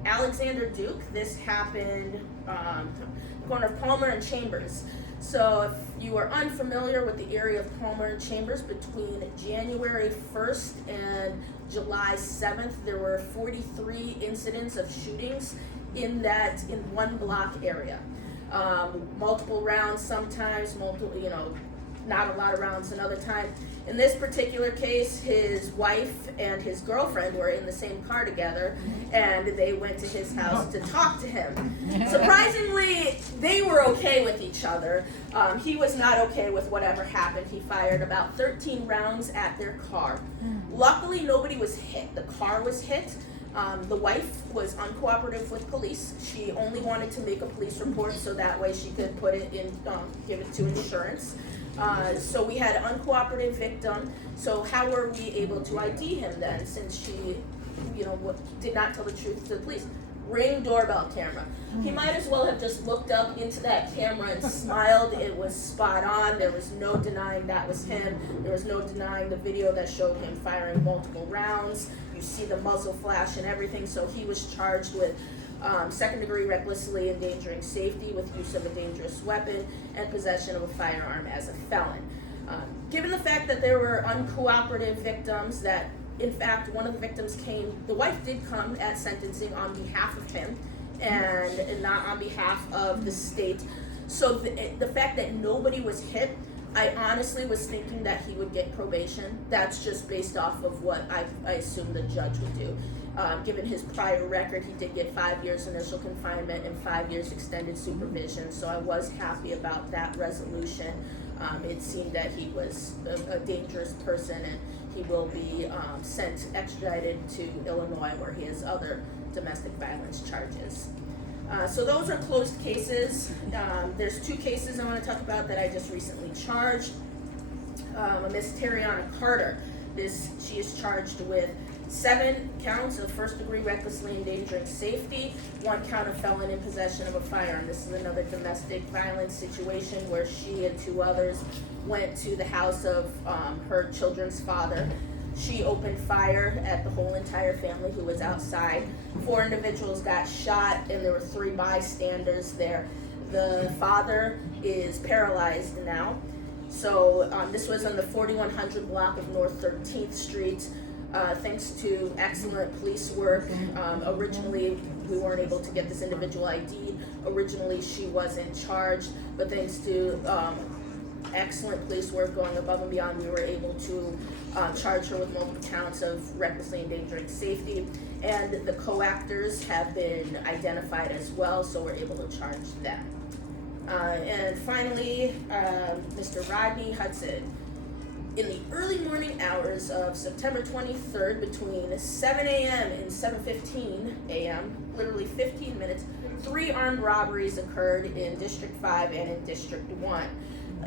Alexander Duke. This happened the corner of Palmer and Chambers. So if you are unfamiliar with the area of Palmer and Chambers, between January 1st and July 7th, there were 43 incidents of shootings in one block area. Multiple rounds sometimes, not a lot of rounds another time. In this particular case, his wife and his girlfriend were in the same car together, and they went to his house to talk to him. Surprisingly, they were okay with each other. He was not okay with whatever happened. He fired about 13 rounds at their car. Luckily, nobody was hit. The car was hit. The wife was uncooperative with police. She only wanted to make a police report so that way she could put it in, give it to insurance. So we had an uncooperative victim. So how were we able to ID him then, since she, did not tell the truth to the police? Ring doorbell camera. He might as well have just looked up into that camera and smiled. It was spot on. There was no denying that was him. There was no denying the video that showed him firing multiple rounds. You see the muzzle flash and everything. So he was charged with second-degree recklessly endangering safety with use of a dangerous weapon, and possession of a firearm as a felon. Given the fact that there were uncooperative victims, that in fact one of the victims the wife did come at sentencing on behalf of him and not on behalf of the state. So the fact that nobody was hit, I honestly was thinking that he would get probation. That's just based off of what I assume the judge would do. Given his prior record, he did get 5 years initial confinement and 5 years extended supervision, so I was happy about that resolution. It seemed that he was a dangerous person, and he will be extradited to Illinois, where he has other domestic violence charges. So those are closed cases. There's 2 cases I want to talk about that I just recently charged. Miss Terriana Carter. She is charged with 7 counts of first-degree recklessly endangering safety, 1 count of felon in possession of a firearm. This is another domestic violence situation where she and 2 others went to the house of her children's father. She opened fire at the whole entire family who was outside. 4 individuals got shot, and there were 3 bystanders there. The father is paralyzed now. So this was on the 4100 block of North 13th Street. Thanks to excellent police work, originally we weren't able to get this individual ID. Originally she wasn't charged, but thanks to excellent police work going above and beyond, we were able to charge her with multiple counts of recklessly endangering safety. And the co-actors have been identified as well, so we're able to charge them. And finally, Mr. Rodney Hudson. In the early morning hours of September 23rd, between 7 a.m. and 7:15 a.m., literally 15 minutes, 3 armed robberies occurred in District 5 and in District 1.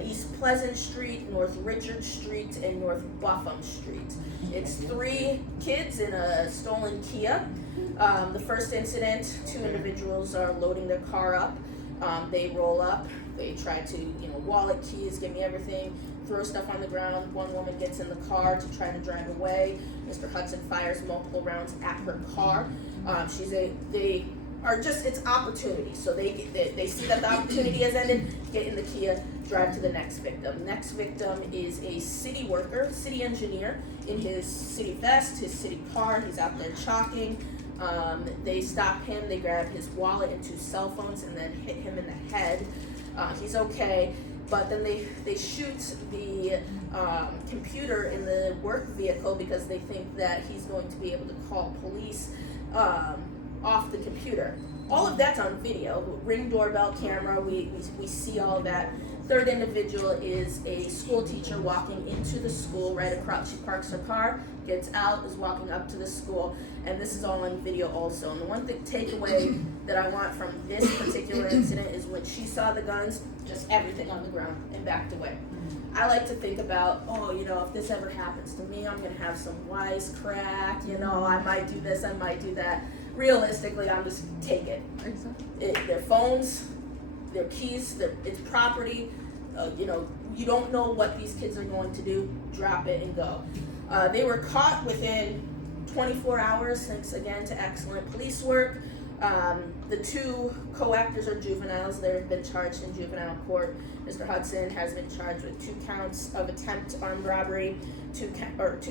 East Pleasant Street, North Richard Street, and North Buffum Street. It's 3 kids in a stolen Kia. The first incident, 2 individuals are loading their car up. They roll up, they try to, wallet, keys, give me everything, throw stuff on the ground. 1 woman gets in the car to try to drive away. Mr. Hudson fires multiple rounds at her car. It's opportunity. So they see that the opportunity has ended, get in the Kia, drive to the next victim. Next victim is a city worker, city engineer, in his city vest, his city car. He's out there chalking. They stop him, they grab his wallet and 2 cell phones and then hit him in the head. He's okay, but then they shoot the computer in the work vehicle because they think that he's going to be able to call police off the computer. All of that's on video, Ring doorbell camera, we see all that. Third individual is a school teacher walking into the school right across. She parks her car, gets out, is walking up to the school, and this is all on video also. And the one takeaway that I want from this particular incident is when she saw the guns, just everything on the ground and backed away. I like to think about, if this ever happens to me, I'm gonna have some wisecrack, I might do this, I might do that. Realistically, I'm just take it. Their phones, their keys, it's property. You don't know what these kids are going to do. Drop it and go. They were caught within 24 hours, thanks again to excellent police work. The 2 co-actors are juveniles. They've been charged in juvenile court. Mr. Hudson has been charged with 2 counts of attempt armed robbery, 2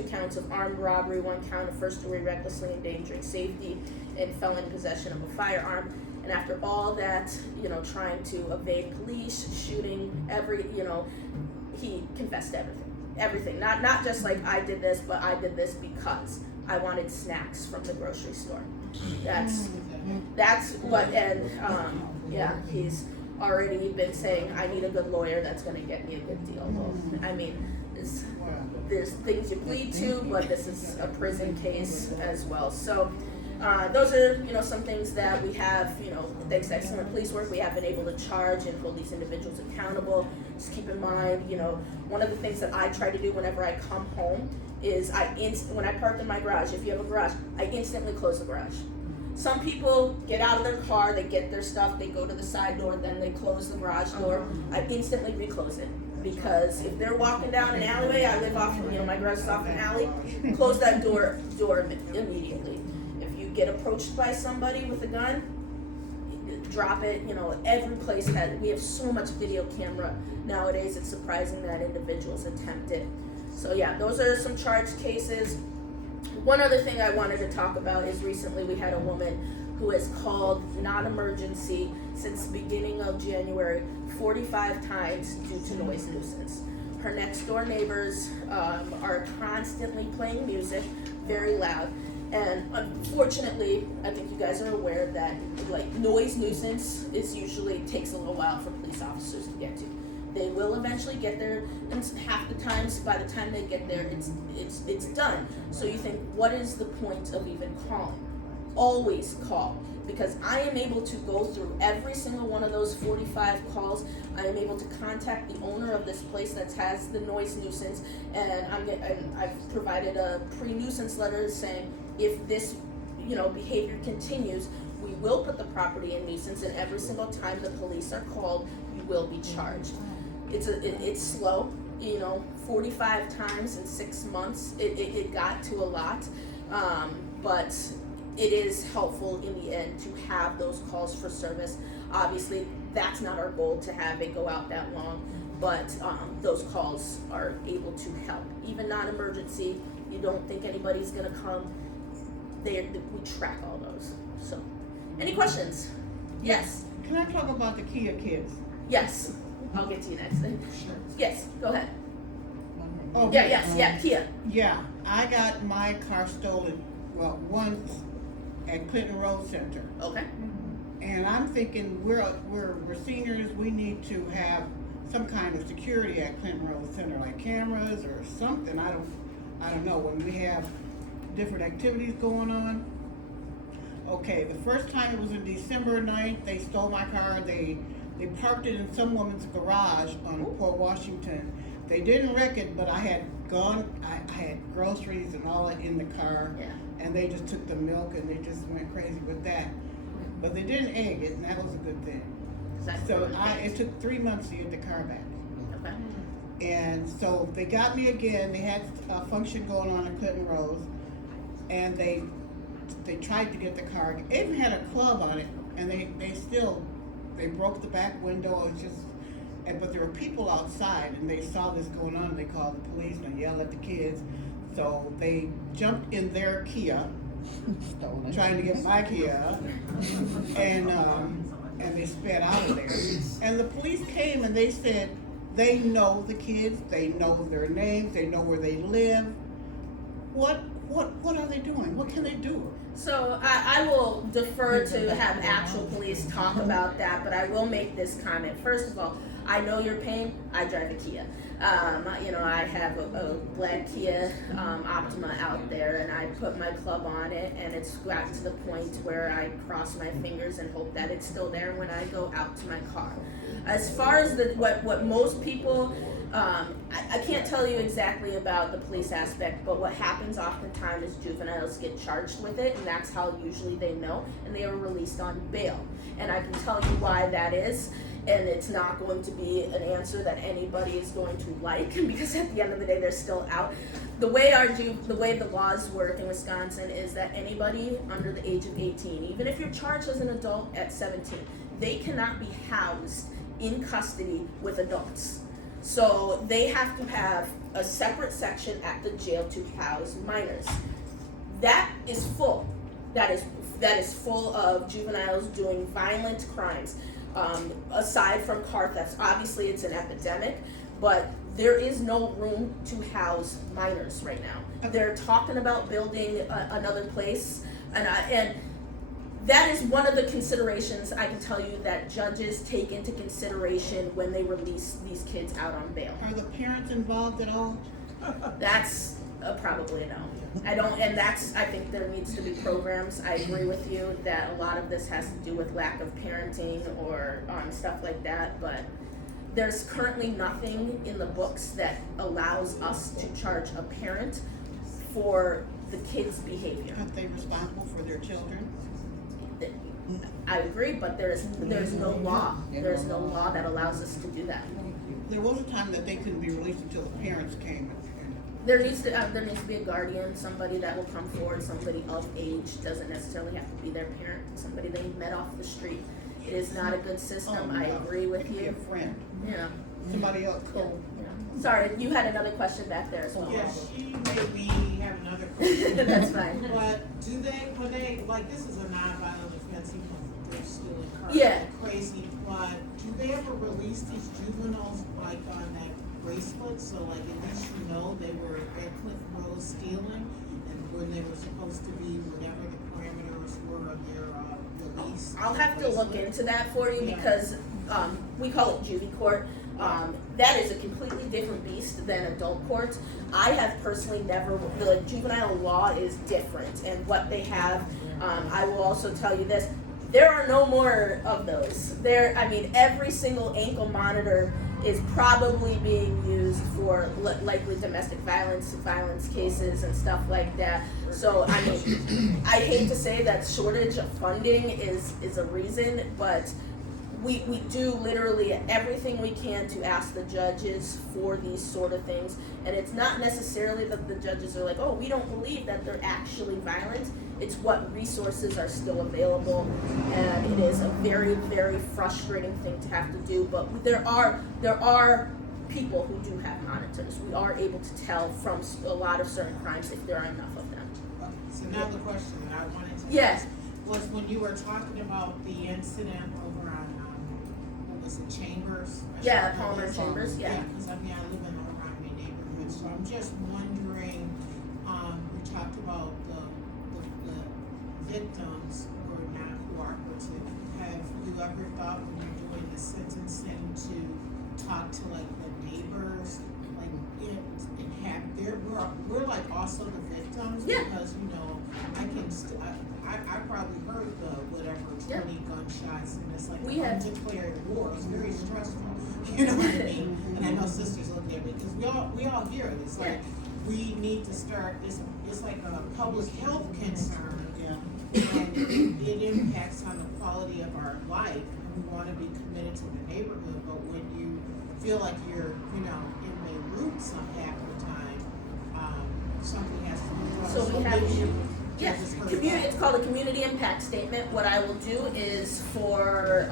counts of armed robbery, 1 count of first-degree recklessly endangering safety, and felon in possession of a firearm. And after all that, trying to evade police, shooting, he confessed to everything. Not just like I did this, but I did this because I wanted snacks from the grocery store. That's what, and he's already been saying, I need a good lawyer that's gonna get me a good deal. Well, I mean, there's things you plead to, but this is a prison case as well. So those are, some things that we have, thanks to excellent police work, we have been able to charge and hold these individuals accountable. Just keep in mind, one of the things that I try to do whenever I come home is when I park in my garage, if you have a garage, I instantly close the garage. Some people get out of their car, they get their stuff, they go to the side door, then they close the garage door. I instantly reclose it. Because if they're walking down an alleyway, I live off, my garage is off an alley, close that door immediately. If you get approached by somebody with a gun, drop it, you know, every place we have so much video camera nowadays, it's surprising that individuals attempt it. So yeah, those are some charged cases. One other thing I wanted to talk about is recently we had a woman who has called non-emergency since the beginning of January 45 times due to noise nuisance. Her next door neighbors are constantly playing music, very loud. And unfortunately, I think you guys are aware that like noise nuisance usually takes a little while for police officers to get to. They will eventually get there, and half the times, by the time they get there, it's done. So you think, what is the point of even calling? Always call, because I am able to go through every single one of those 45 calls. I am able to contact the owner of this place that has the noise nuisance, and I've provided a pre-nuisance letter saying if this, you know, behavior continues, we will put the property in nuisance, and every single time the police are called, you will be charged. It's slow, you know, 45 times in 6 months. It got to a lot, but it is helpful in the end to have those calls for service. Obviously, that's not our goal to have it go out that long, but those calls are able to help. Even non-emergency, you don't think anybody's gonna come, we track all those. So, any questions? Yes. Can I talk about the Kia kids? Yes. I'll get to you next. Sure. Yes, go ahead. Oh, Yeah, Kia. Yeah, I got my car stolen, well, once at Clinton Road Center. Okay. And I'm thinking we're seniors, we need to have some kind of security at Clinton Road Center, like cameras or something. I don't know, when we have different activities going on. Okay, the first time it was in December 9th, they stole my car. They parked it in some woman's garage on Port Washington. They didn't wreck it, but I had groceries and all that in the car. Yeah. And they just took the milk and they just went crazy with that. But they didn't egg it, and that was a good thing. Exactly. So it took 3 months to get the car back. Okay. And so they got me again. They had a function going on at Clinton Road, and they tried to get the car. It even had a club on it, and they broke the back window. It was just, but there were people outside, and they saw this going on. And they called the police and yelled at the kids. So they jumped in their Kia, trying to get my Kia, and they sped out of there. And the police came and they said they know the kids, they know their names, they know where they live. What are they doing? What can they do? So I will defer to have actual police talk about that, but I will make this comment. First of all, I know your pain. I drive a Kia. You know, I have a black Kia Optima out there, and I put my club on it, and it's gotten to the point where I cross my fingers and hope that it's still there when I go out to my car. As far as what most people, I can't tell you exactly about the police aspect, but what happens oftentimes is juveniles get charged with it, and that's how usually they know, and they are released on bail. And I can tell you why that is. And it's not going to be an answer that anybody is going to like, because at the end of the day, they're still out. The way the laws work in Wisconsin is that anybody under the age of 18, even if you're charged as an adult at 17, they cannot be housed in custody with adults. So they have to have a separate section at the jail to house minors. That is full. That is full of juveniles doing violent crimes. Aside from car thefts, obviously it's an epidemic, but there is no room to house minors right now. They're talking about building another place, and that is one of the considerations I can tell you that judges take into consideration when they release these kids out on bail. Are the parents involved at all? That's probably a no. I think there needs to be programs. I agree with you that a lot of this has to do with lack of parenting or stuff like that, but there's currently nothing in the books that allows us to charge a parent for the kid's behavior. Aren't they responsible for their children? I agree, but there's no law. There's no law that allows us to do that. There was a time that they couldn't be released until the parents came. There needs to be a guardian, somebody that will come forward, somebody of age, doesn't necessarily have to be their parent, somebody they met off the street. It is not a good system. Oh, I no. agree with Be a you. friend. Yeah. Somebody else cool. Sorry, you had another question back there as well. Yeah, she made me have another question. That's fine. But do they, when they, like, this is a non-violent offense, even if they're still in cars, Yeah. crazy, but do they ever release these juveniles, like, on that bracelet, so like, at least you know they were at Cliff Road stealing, and when they were supposed to be, whatever the parameters were of their, release? I'll have to look bracelet? into that for you Yeah. because we call it juvie court. That is a completely different beast than adult court. I have personally never, the juvenile law is different and what they have. I will also tell you this, there are no more of those. Every single ankle monitor is probably being used for likely domestic violence cases and stuff like that. So, I hate to say that shortage of funding is a reason, but we do literally everything we can to ask the judges for these sort of things. And it's not necessarily that the judges are like, oh, we don't believe that they're actually violent. It's what resources are still available. And it is a very, very frustrating thing to have to do. But there are people who do have monitors. We are able to tell from a lot of certain crimes if there are enough of them. So now the question that I wanted to Yes. ask was when you were talking about the incident over on, what was it, Chambers? Yeah, Palmer Chambers, yeah. Because I live in the Romney neighborhood, so I'm just wondering, we talked about the victims were not cooperative. Have you ever thought when you're doing the sentencing to talk to like the neighbors, like and have we're like also the victims? Yeah. Because I probably heard the whatever 20 gunshots and it's like We had- undeclared war. It's very stressful. You know what I mean? And I know sisters look at me because we all hear it. It's like we need to start. It's like a public health concern. Yeah. And it impacts on the quality of our life, and we want to be committed to the neighborhood. But when you feel like you're, in Beirut some half of the time, something has to be done. So we have- maybe you Yes, just heard community. that. It's called a community impact statement. What I will do is for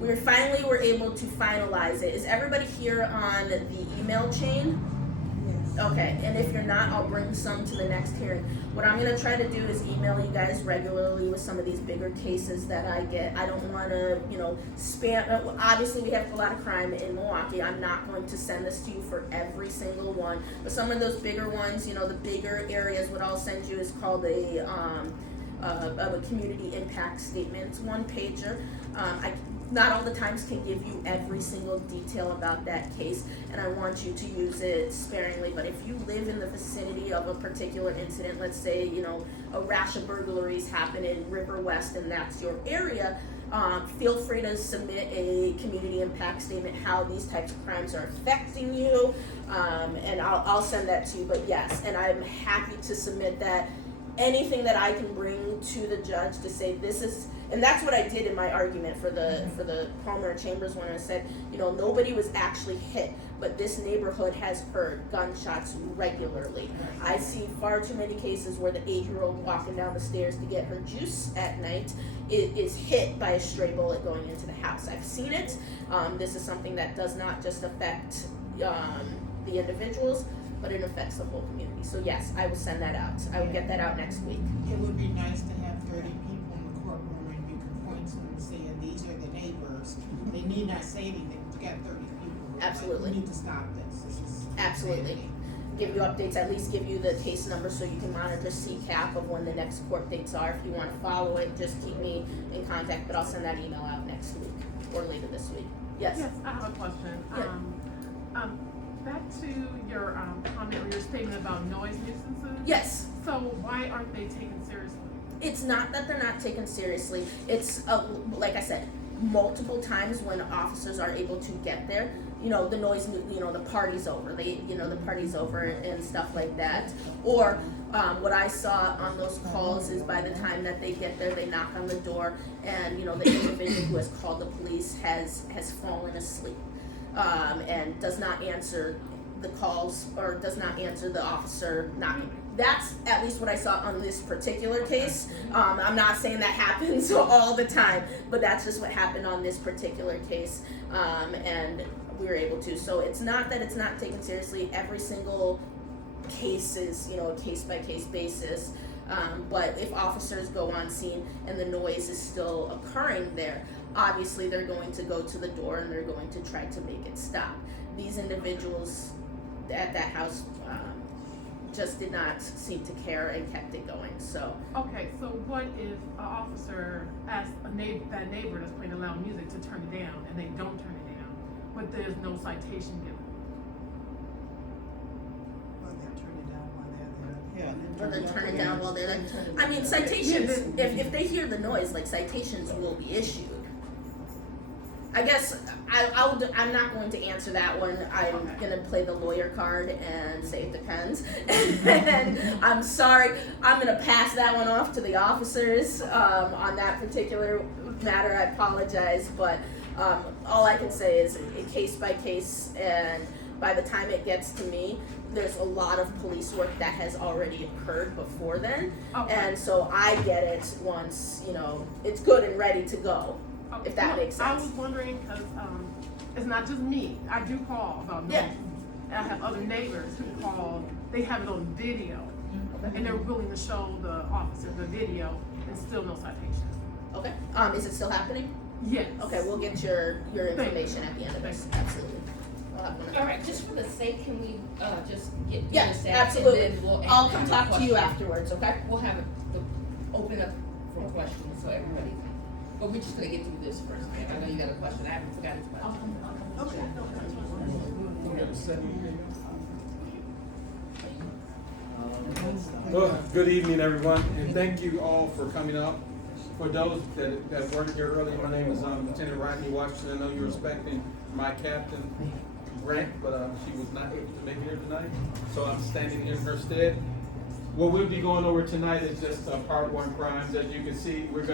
we finally were able to finalize it. Is everybody here on the email chain? Okay, and if you're not, I'll bring some to the next hearing. What I'm gonna try to do is email you guys regularly with some of these bigger cases that I get. I don't wanna, spam. Obviously, we have a lot of crime in Milwaukee. I'm not going to send this to you for every single one, but some of those bigger ones, the bigger areas, what I'll send you is called a community impact statement. It's one pager. I not all the times can give you every single detail about that case, and I want you to use it sparingly. But if you live in the vicinity of a particular incident, let's say, a rash of burglaries happen in River West and that's your area, feel free to submit a community impact statement, how these types of crimes are affecting you, and I'll send that to you. But yes, and I'm happy to submit that. Anything that I can bring to the judge to say this is, and that's what I did in my argument for the Palmer and Chambers one. I said, nobody was actually hit, but this neighborhood has heard gunshots regularly. I see far too many cases where the 8-year-old walking down the stairs to get her juice at night is hit by a stray bullet going into the house. I've seen it. This is something that does not just affect the individuals, but it affects the whole community. So yes, I will send that out. I will get that out next week. It would be nice to have 30 people in the courtroom and you can point to them and say, these are the neighbors. They need not say anything, but you got 30 people. Absolutely. We need to stop this. This is Absolutely. Give you updates, at least give you the case number so you can monitor CCAP of when the next court dates are. If you want to follow it, just keep me in contact, but I'll send that email out next week or later this week. Yes? Yes, I have a question. Yeah. Back to your comment or your statement about noise nuisances. Yes. So why aren't they taken seriously? It's not that they're not taken seriously. It's, like I said, multiple times when officers are able to get there, the noise, the party's over. The party's over and stuff like that. Or what I saw on those calls is by the time that they get there, they knock on the door and, the individual who has called the police has fallen asleep. And does not answer the calls or does not answer the officer knocking. that's at least what I saw on this particular case. I'm not saying that happens all the time, but that's just what happened on this particular case, and we were able to. So it's not that it's not taken seriously. Every single case is, you know, a case-by-case basis. But if officers go on scene and the noise is still occurring there, obviously they're going to go to the door and they're going to try to make it stop. These individuals at that house just did not seem to care and kept it going. So Okay, so what if an officer asks that neighbor that's playing loud music to turn it down and they don't turn it down, but there's no citation given? or they turn it down while they're there. I mean, citations, if they hear the noise, like citations will be issued. I guess I'm not going to answer that one. I'm gonna play the lawyer card and say it depends. And I'm sorry, I'm gonna pass that one off to the officers on that particular matter. I apologize, but all I can say is case by case, and by the time it gets to me, there's a lot of police work that has already occurred before then. And so I get it once, you know, it's good and ready to go. If that makes sense. I was wondering, because it's not just me. I do call about noise. Yeah. And I have other neighbors who call, they have it on video, and they're willing to show the officer the video, and still no citation. Okay. Is it still happening? Yes. Okay, we'll get your information at the end of this. Absolutely. All right, just for the sake, can we just get Yes, this out, absolutely. and then we'll I'll have come a talk to you question. afterwards, okay? We'll have it open up for questions, so everybody. But we're just gonna get through this first. I know you got a question. I haven't forgotten his question. Well, good evening, everyone, and thank you all for coming out. For those that weren't here earlier, my name is Lieutenant Rodney Washington. I know you're expecting my captain, Grant, but she was not able to make it here tonight, so I'm standing in her stead. What we'll be going over tonight is just part one crimes. As you can see, we're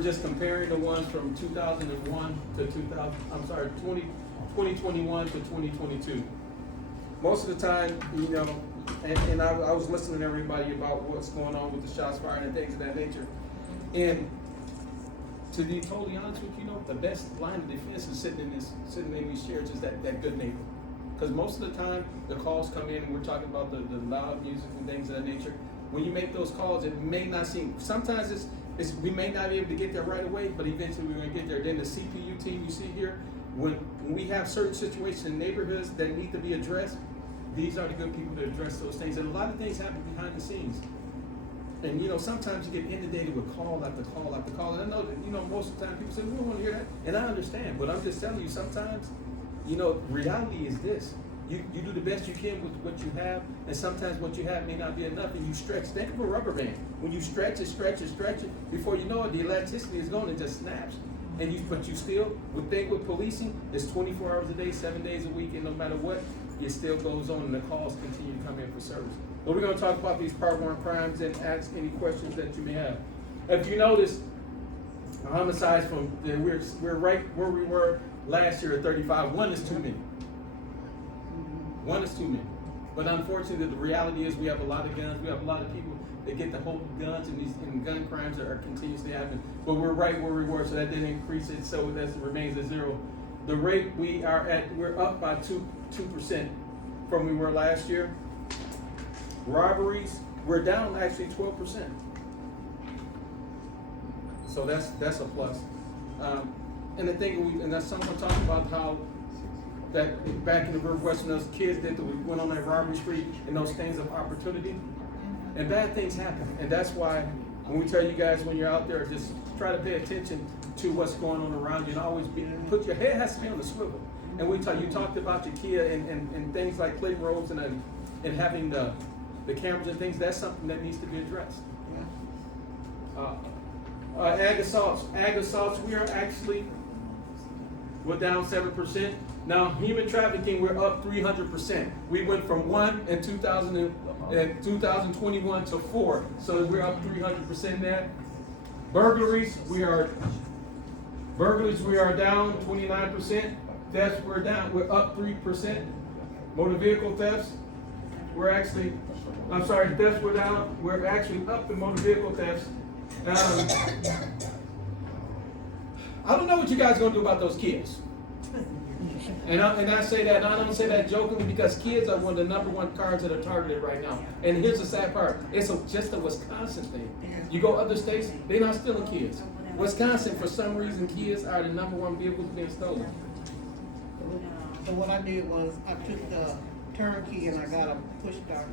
just comparing the ones from 2001 to 2021 to 2022. Most of the time, you know, and I was listening to everybody about what's going on with the shots fired and things of that nature. And to be totally honest with you, the best line of defense is sitting in these chairs is that good neighbor. Because most of the time, the calls come in and we're talking about the loud music and things of that nature. When you make those calls, it may not seem, sometimes we may not be able to get there right away, but eventually we're going to get there. Then the CPU team you see here, when we have certain situations in neighborhoods that need to be addressed, these are the good people to address those things. And a lot of things happen behind the scenes. And, you know, sometimes you get inundated with call after call after call. And I know that, you know, most of the time people say, we don't want to hear that. And I understand, but I'm just telling you, sometimes, you know, reality is this. You do the best you can with what you have, and sometimes what you have may not be enough, and you stretch. Think of a rubber band. When you stretch it, before you know it, the elasticity is gone and just snaps. But you still, with policing, it's 24 hours a day, 7 days a week, and no matter what, it still goes on, and the calls continue to come in for service. But we're going to talk about these part one crimes and ask any questions that you may have. If you notice, homicides we're right where we were last year at 35. One is too many. One is too many. But unfortunately, the reality is we have a lot of guns. We have a lot of people that get the hold of guns, and gun crimes are continuously happening. But we're right where we were, so that didn't increase it. So that remains at zero. The rate we're up by 2% from we were last year. Robberies, we're down actually 12%. So that's a plus. And the thing and that's something we're talking about, how that back in the River West, when those kids went on that robbery spree and those things of opportunity, and bad things happen. And that's why when we tell you guys, when you're out there, just try to pay attention to what's going on around you, and always put your head has to be on the swivel. And you talked about your Kia and things like Clinton roads and having the cameras and things. That's something that needs to be addressed. Ag assaults, we're down 7%. Now, human trafficking, we're up 300%. We went from 1 in 2021 to 4, so we're up 300% there. Burglaries, we are down 29%. Thefts, we're up 3%. Motor vehicle thefts, we're actually I'm sorry, thefts were down. We're actually up in motor vehicle thefts. I don't know what you guys are gonna do about those kids. And I say that, and I don't say that jokingly, because kids are one of the #1 cards that are targeted right now. And here's the sad part: it's just a Wisconsin thing. You go other states, they're not stealing kids. Wisconsin, for some reason, kids are the #1 vehicles being stolen. So what I did was I took the turn key and I got a push start.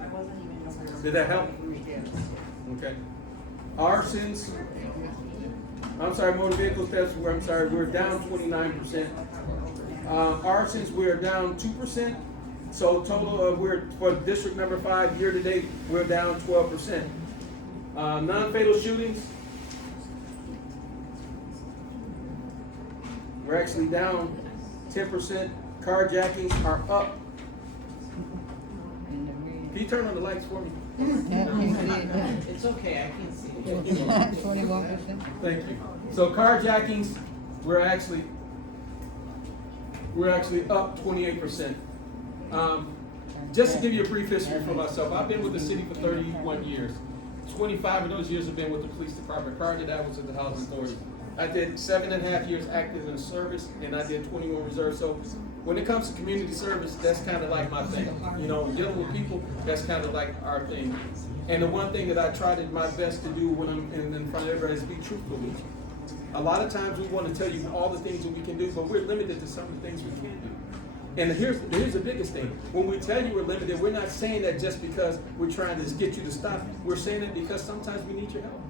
Did that help? Yeah. Okay. Arsons, I'm sorry, motor vehicle thefts, we're down 29%. Arsons, we're down 2%. So total, we're, for district number 5, year to date, we're down 12%. Non-fatal shootings, we're actually down 10%. Carjackings are up. Can you turn on the lights for me? It's okay, I can see it. 21%. Thank you. So carjackings, we're actually up 28%. Just to give you a brief history for myself, I've been with the city for 31 years. 25 of those years have been with the police department. Prior to that, I was with the housing authority. I did 7.5 years active in service, and I did 21 reserve. So when it comes to community service, that's kind of like my thing. You know, dealing with people, that's kind of like our thing. And the one thing that I try my best to do when I'm in front of everybody is be truthful with you. A lot of times we want to tell you all the things that we can do, but we're limited to some of the things we can't do. And here's the biggest thing. When we tell you we're limited, we're not saying that just because we're trying to get you to stop. We're saying it because sometimes we need your help.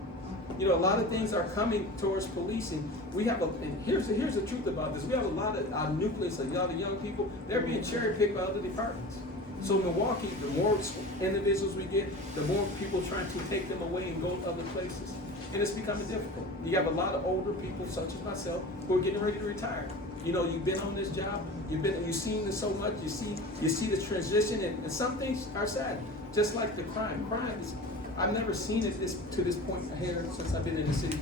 You know, a lot of things are coming towards policing. We have and here's the truth about this. We have a lot of our nucleus of young people, they're being cherry picked by other departments. So Milwaukee, the more individuals we get, the more people trying to take them away and go other places. And it's becoming difficult. You have a lot of older people, such as myself, who are getting ready to retire. You know, you've been on this job, you've seen this so much, you see the transition, and some things are sad. Just like the crime. Crime is, I've never seen it to this point here since I've been in the city.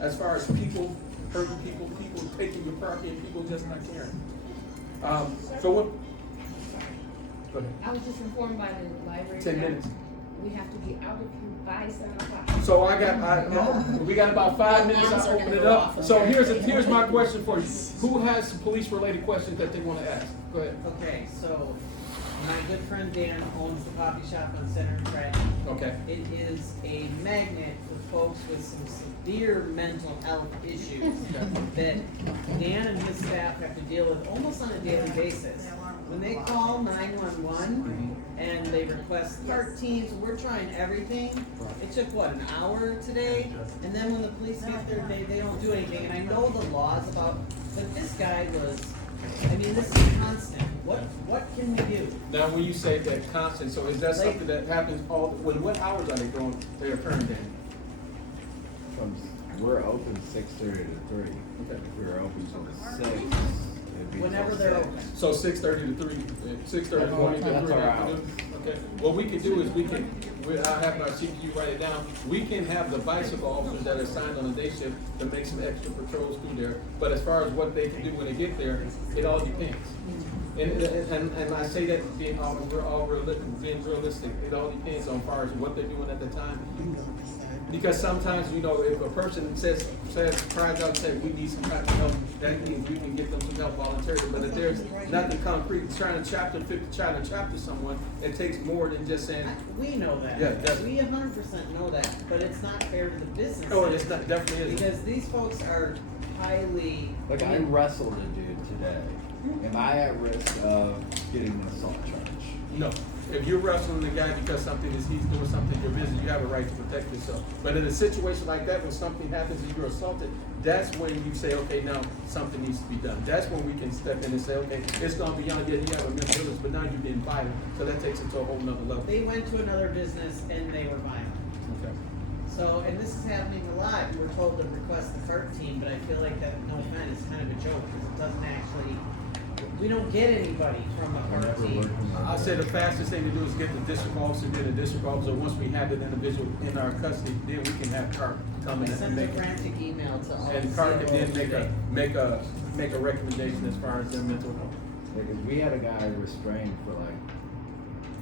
As far as people hurting people taking your property, and people just not caring. So what? Go ahead. I was just informed by the library. 10 minutes. We have to be out of here by 7 o'clock. So we got about 5 minutes. I'll open it up. So here's my question for you. Who has police-related questions that they want to ask? Go ahead. Okay, so my good friend Dan owns the coffee shop on Center and Pratt. Okay. It is a magnet for folks with some severe mental health issues that Dan and his staff have to deal with almost on a daily basis. When they call 911 and they request CART teams, we're trying everything. It took an hour today, and then when the police get there, they don't do anything. And I know the laws about, but this guy was, this is constant. What can we do? Now, when you say that constant, so is that something that happens what hours are they occurring then? We're open 6:30 to 3. Okay. If we were open till 6, it'd be Whenever till they're 6. open. So 6:30 to 3, 6:30 morning to 3 That's our afternoon? Okay. What we can do is I have our CPU write it down. We can have the bicycle officers that are assigned on a day shift to make some extra patrols through there. But as far as what they can do when they get there, it all depends. And I say that being realistic. It all depends on far as what they're doing at the time. Because sometimes, if a person cries out and says, we need some kind of help, that means we can get them some help voluntarily. But if there's nothing concrete, trying to chapter someone, it takes more than just saying. We know that. Yeah, definitely. We 100% know that, but it's not fair to the business. Oh, it's not, definitely isn't. Because these folks are highly. Like, I wrestled a dude today. Am I at risk of getting an assault charge? No. If you're wrestling the guy because he's doing something in your business, you have a right to protect yourself. But in a situation like that, when something happens and you're assaulted, that's when you say, okay, now something needs to be done. That's when we can step in and say, okay, it's gone beyond, you have a mental illness, but now you're being violent. So that takes it to a whole nother level. They went to another business and they were violent. Okay. So, and this is happening a lot. We're told to request the CART team, but I feel like that, no offense, is kind of a joke because it doesn't actually. We don't get anybody from a CART team. I say the fastest thing to do is get the district officer, once we have the individual in our custody, then we can have CART come in I and sent a make frantic email to all and the CART can then COOs make a recommendation as far as their mental health. Because we had a guy restrained for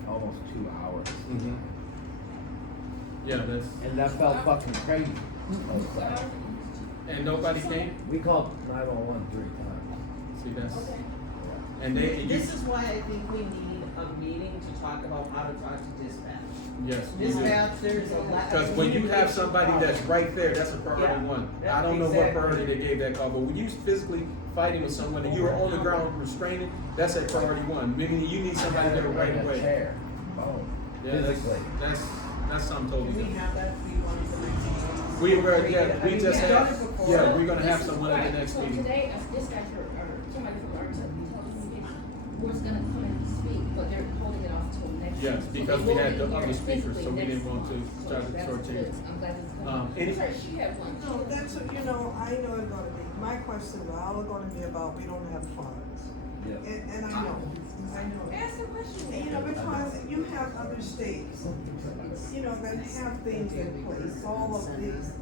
almost 2 hours. Mhm. Yeah, that's, And that felt fucking crazy. and nobody came? We called 911 3 times. See, that's, and they, and you, This is why I think we need a meeting to talk about how to talk to dispatch. yes, you do. Dispatch, there's a lot. Because when you have somebody that's right there, that's a priority Yeah. one. Yeah, I don't know what exactly. priority they gave that call, but when you physically fighting with someone and you are on the ground restraining, that's a priority one. Meaning you need somebody there right In a away. chair. Oh, Yeah, physically. that's something totally Do we different. have that for you on the next meeting? We were, I yeah, we mean, just we've done had, it before. yeah, we're gonna have This is someone at right. the next So meeting. today, a dispatcher or somebody from our was gonna come and speak, but they're holding it off till next week. Yes, So because they we will had be the here other speakers, so physically we didn't next want to month. try to So that's shortchange. good. I'm glad it's coming. Any- Sorry, she had one. No, that's, you know, I know it's gonna be, my questions are all gonna be about, we don't have funds. Yeah. And I know. Ask the question. And you know, because you have other states, you know, that have things in place, all of these,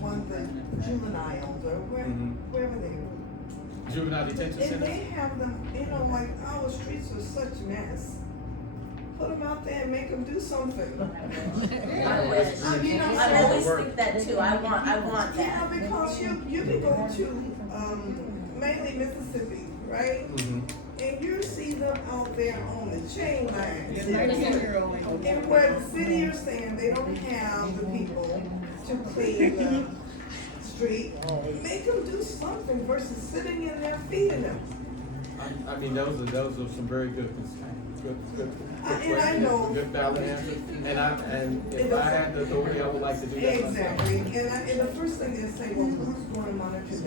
ones that juveniles or Mhm. wherever they are. Juvenile detention And center. they have them, you know, like our streets are such mess. Put them out there and make them do something. I wish. You know, I always Work. think that too. I want Yeah, that. because you can go to, mainly Mississippi, right? Mhm. And you see them out there on the chain line. The 19-year-old. And where the city are saying they don't have the people to clean the street, make them do something versus sitting in there feeding them. I mean, those are some very good And I questions, know. good valid answers. And if I had the authority, I would like to do that myself. Exactly, and the first thing they say, well, who's going to monitor this?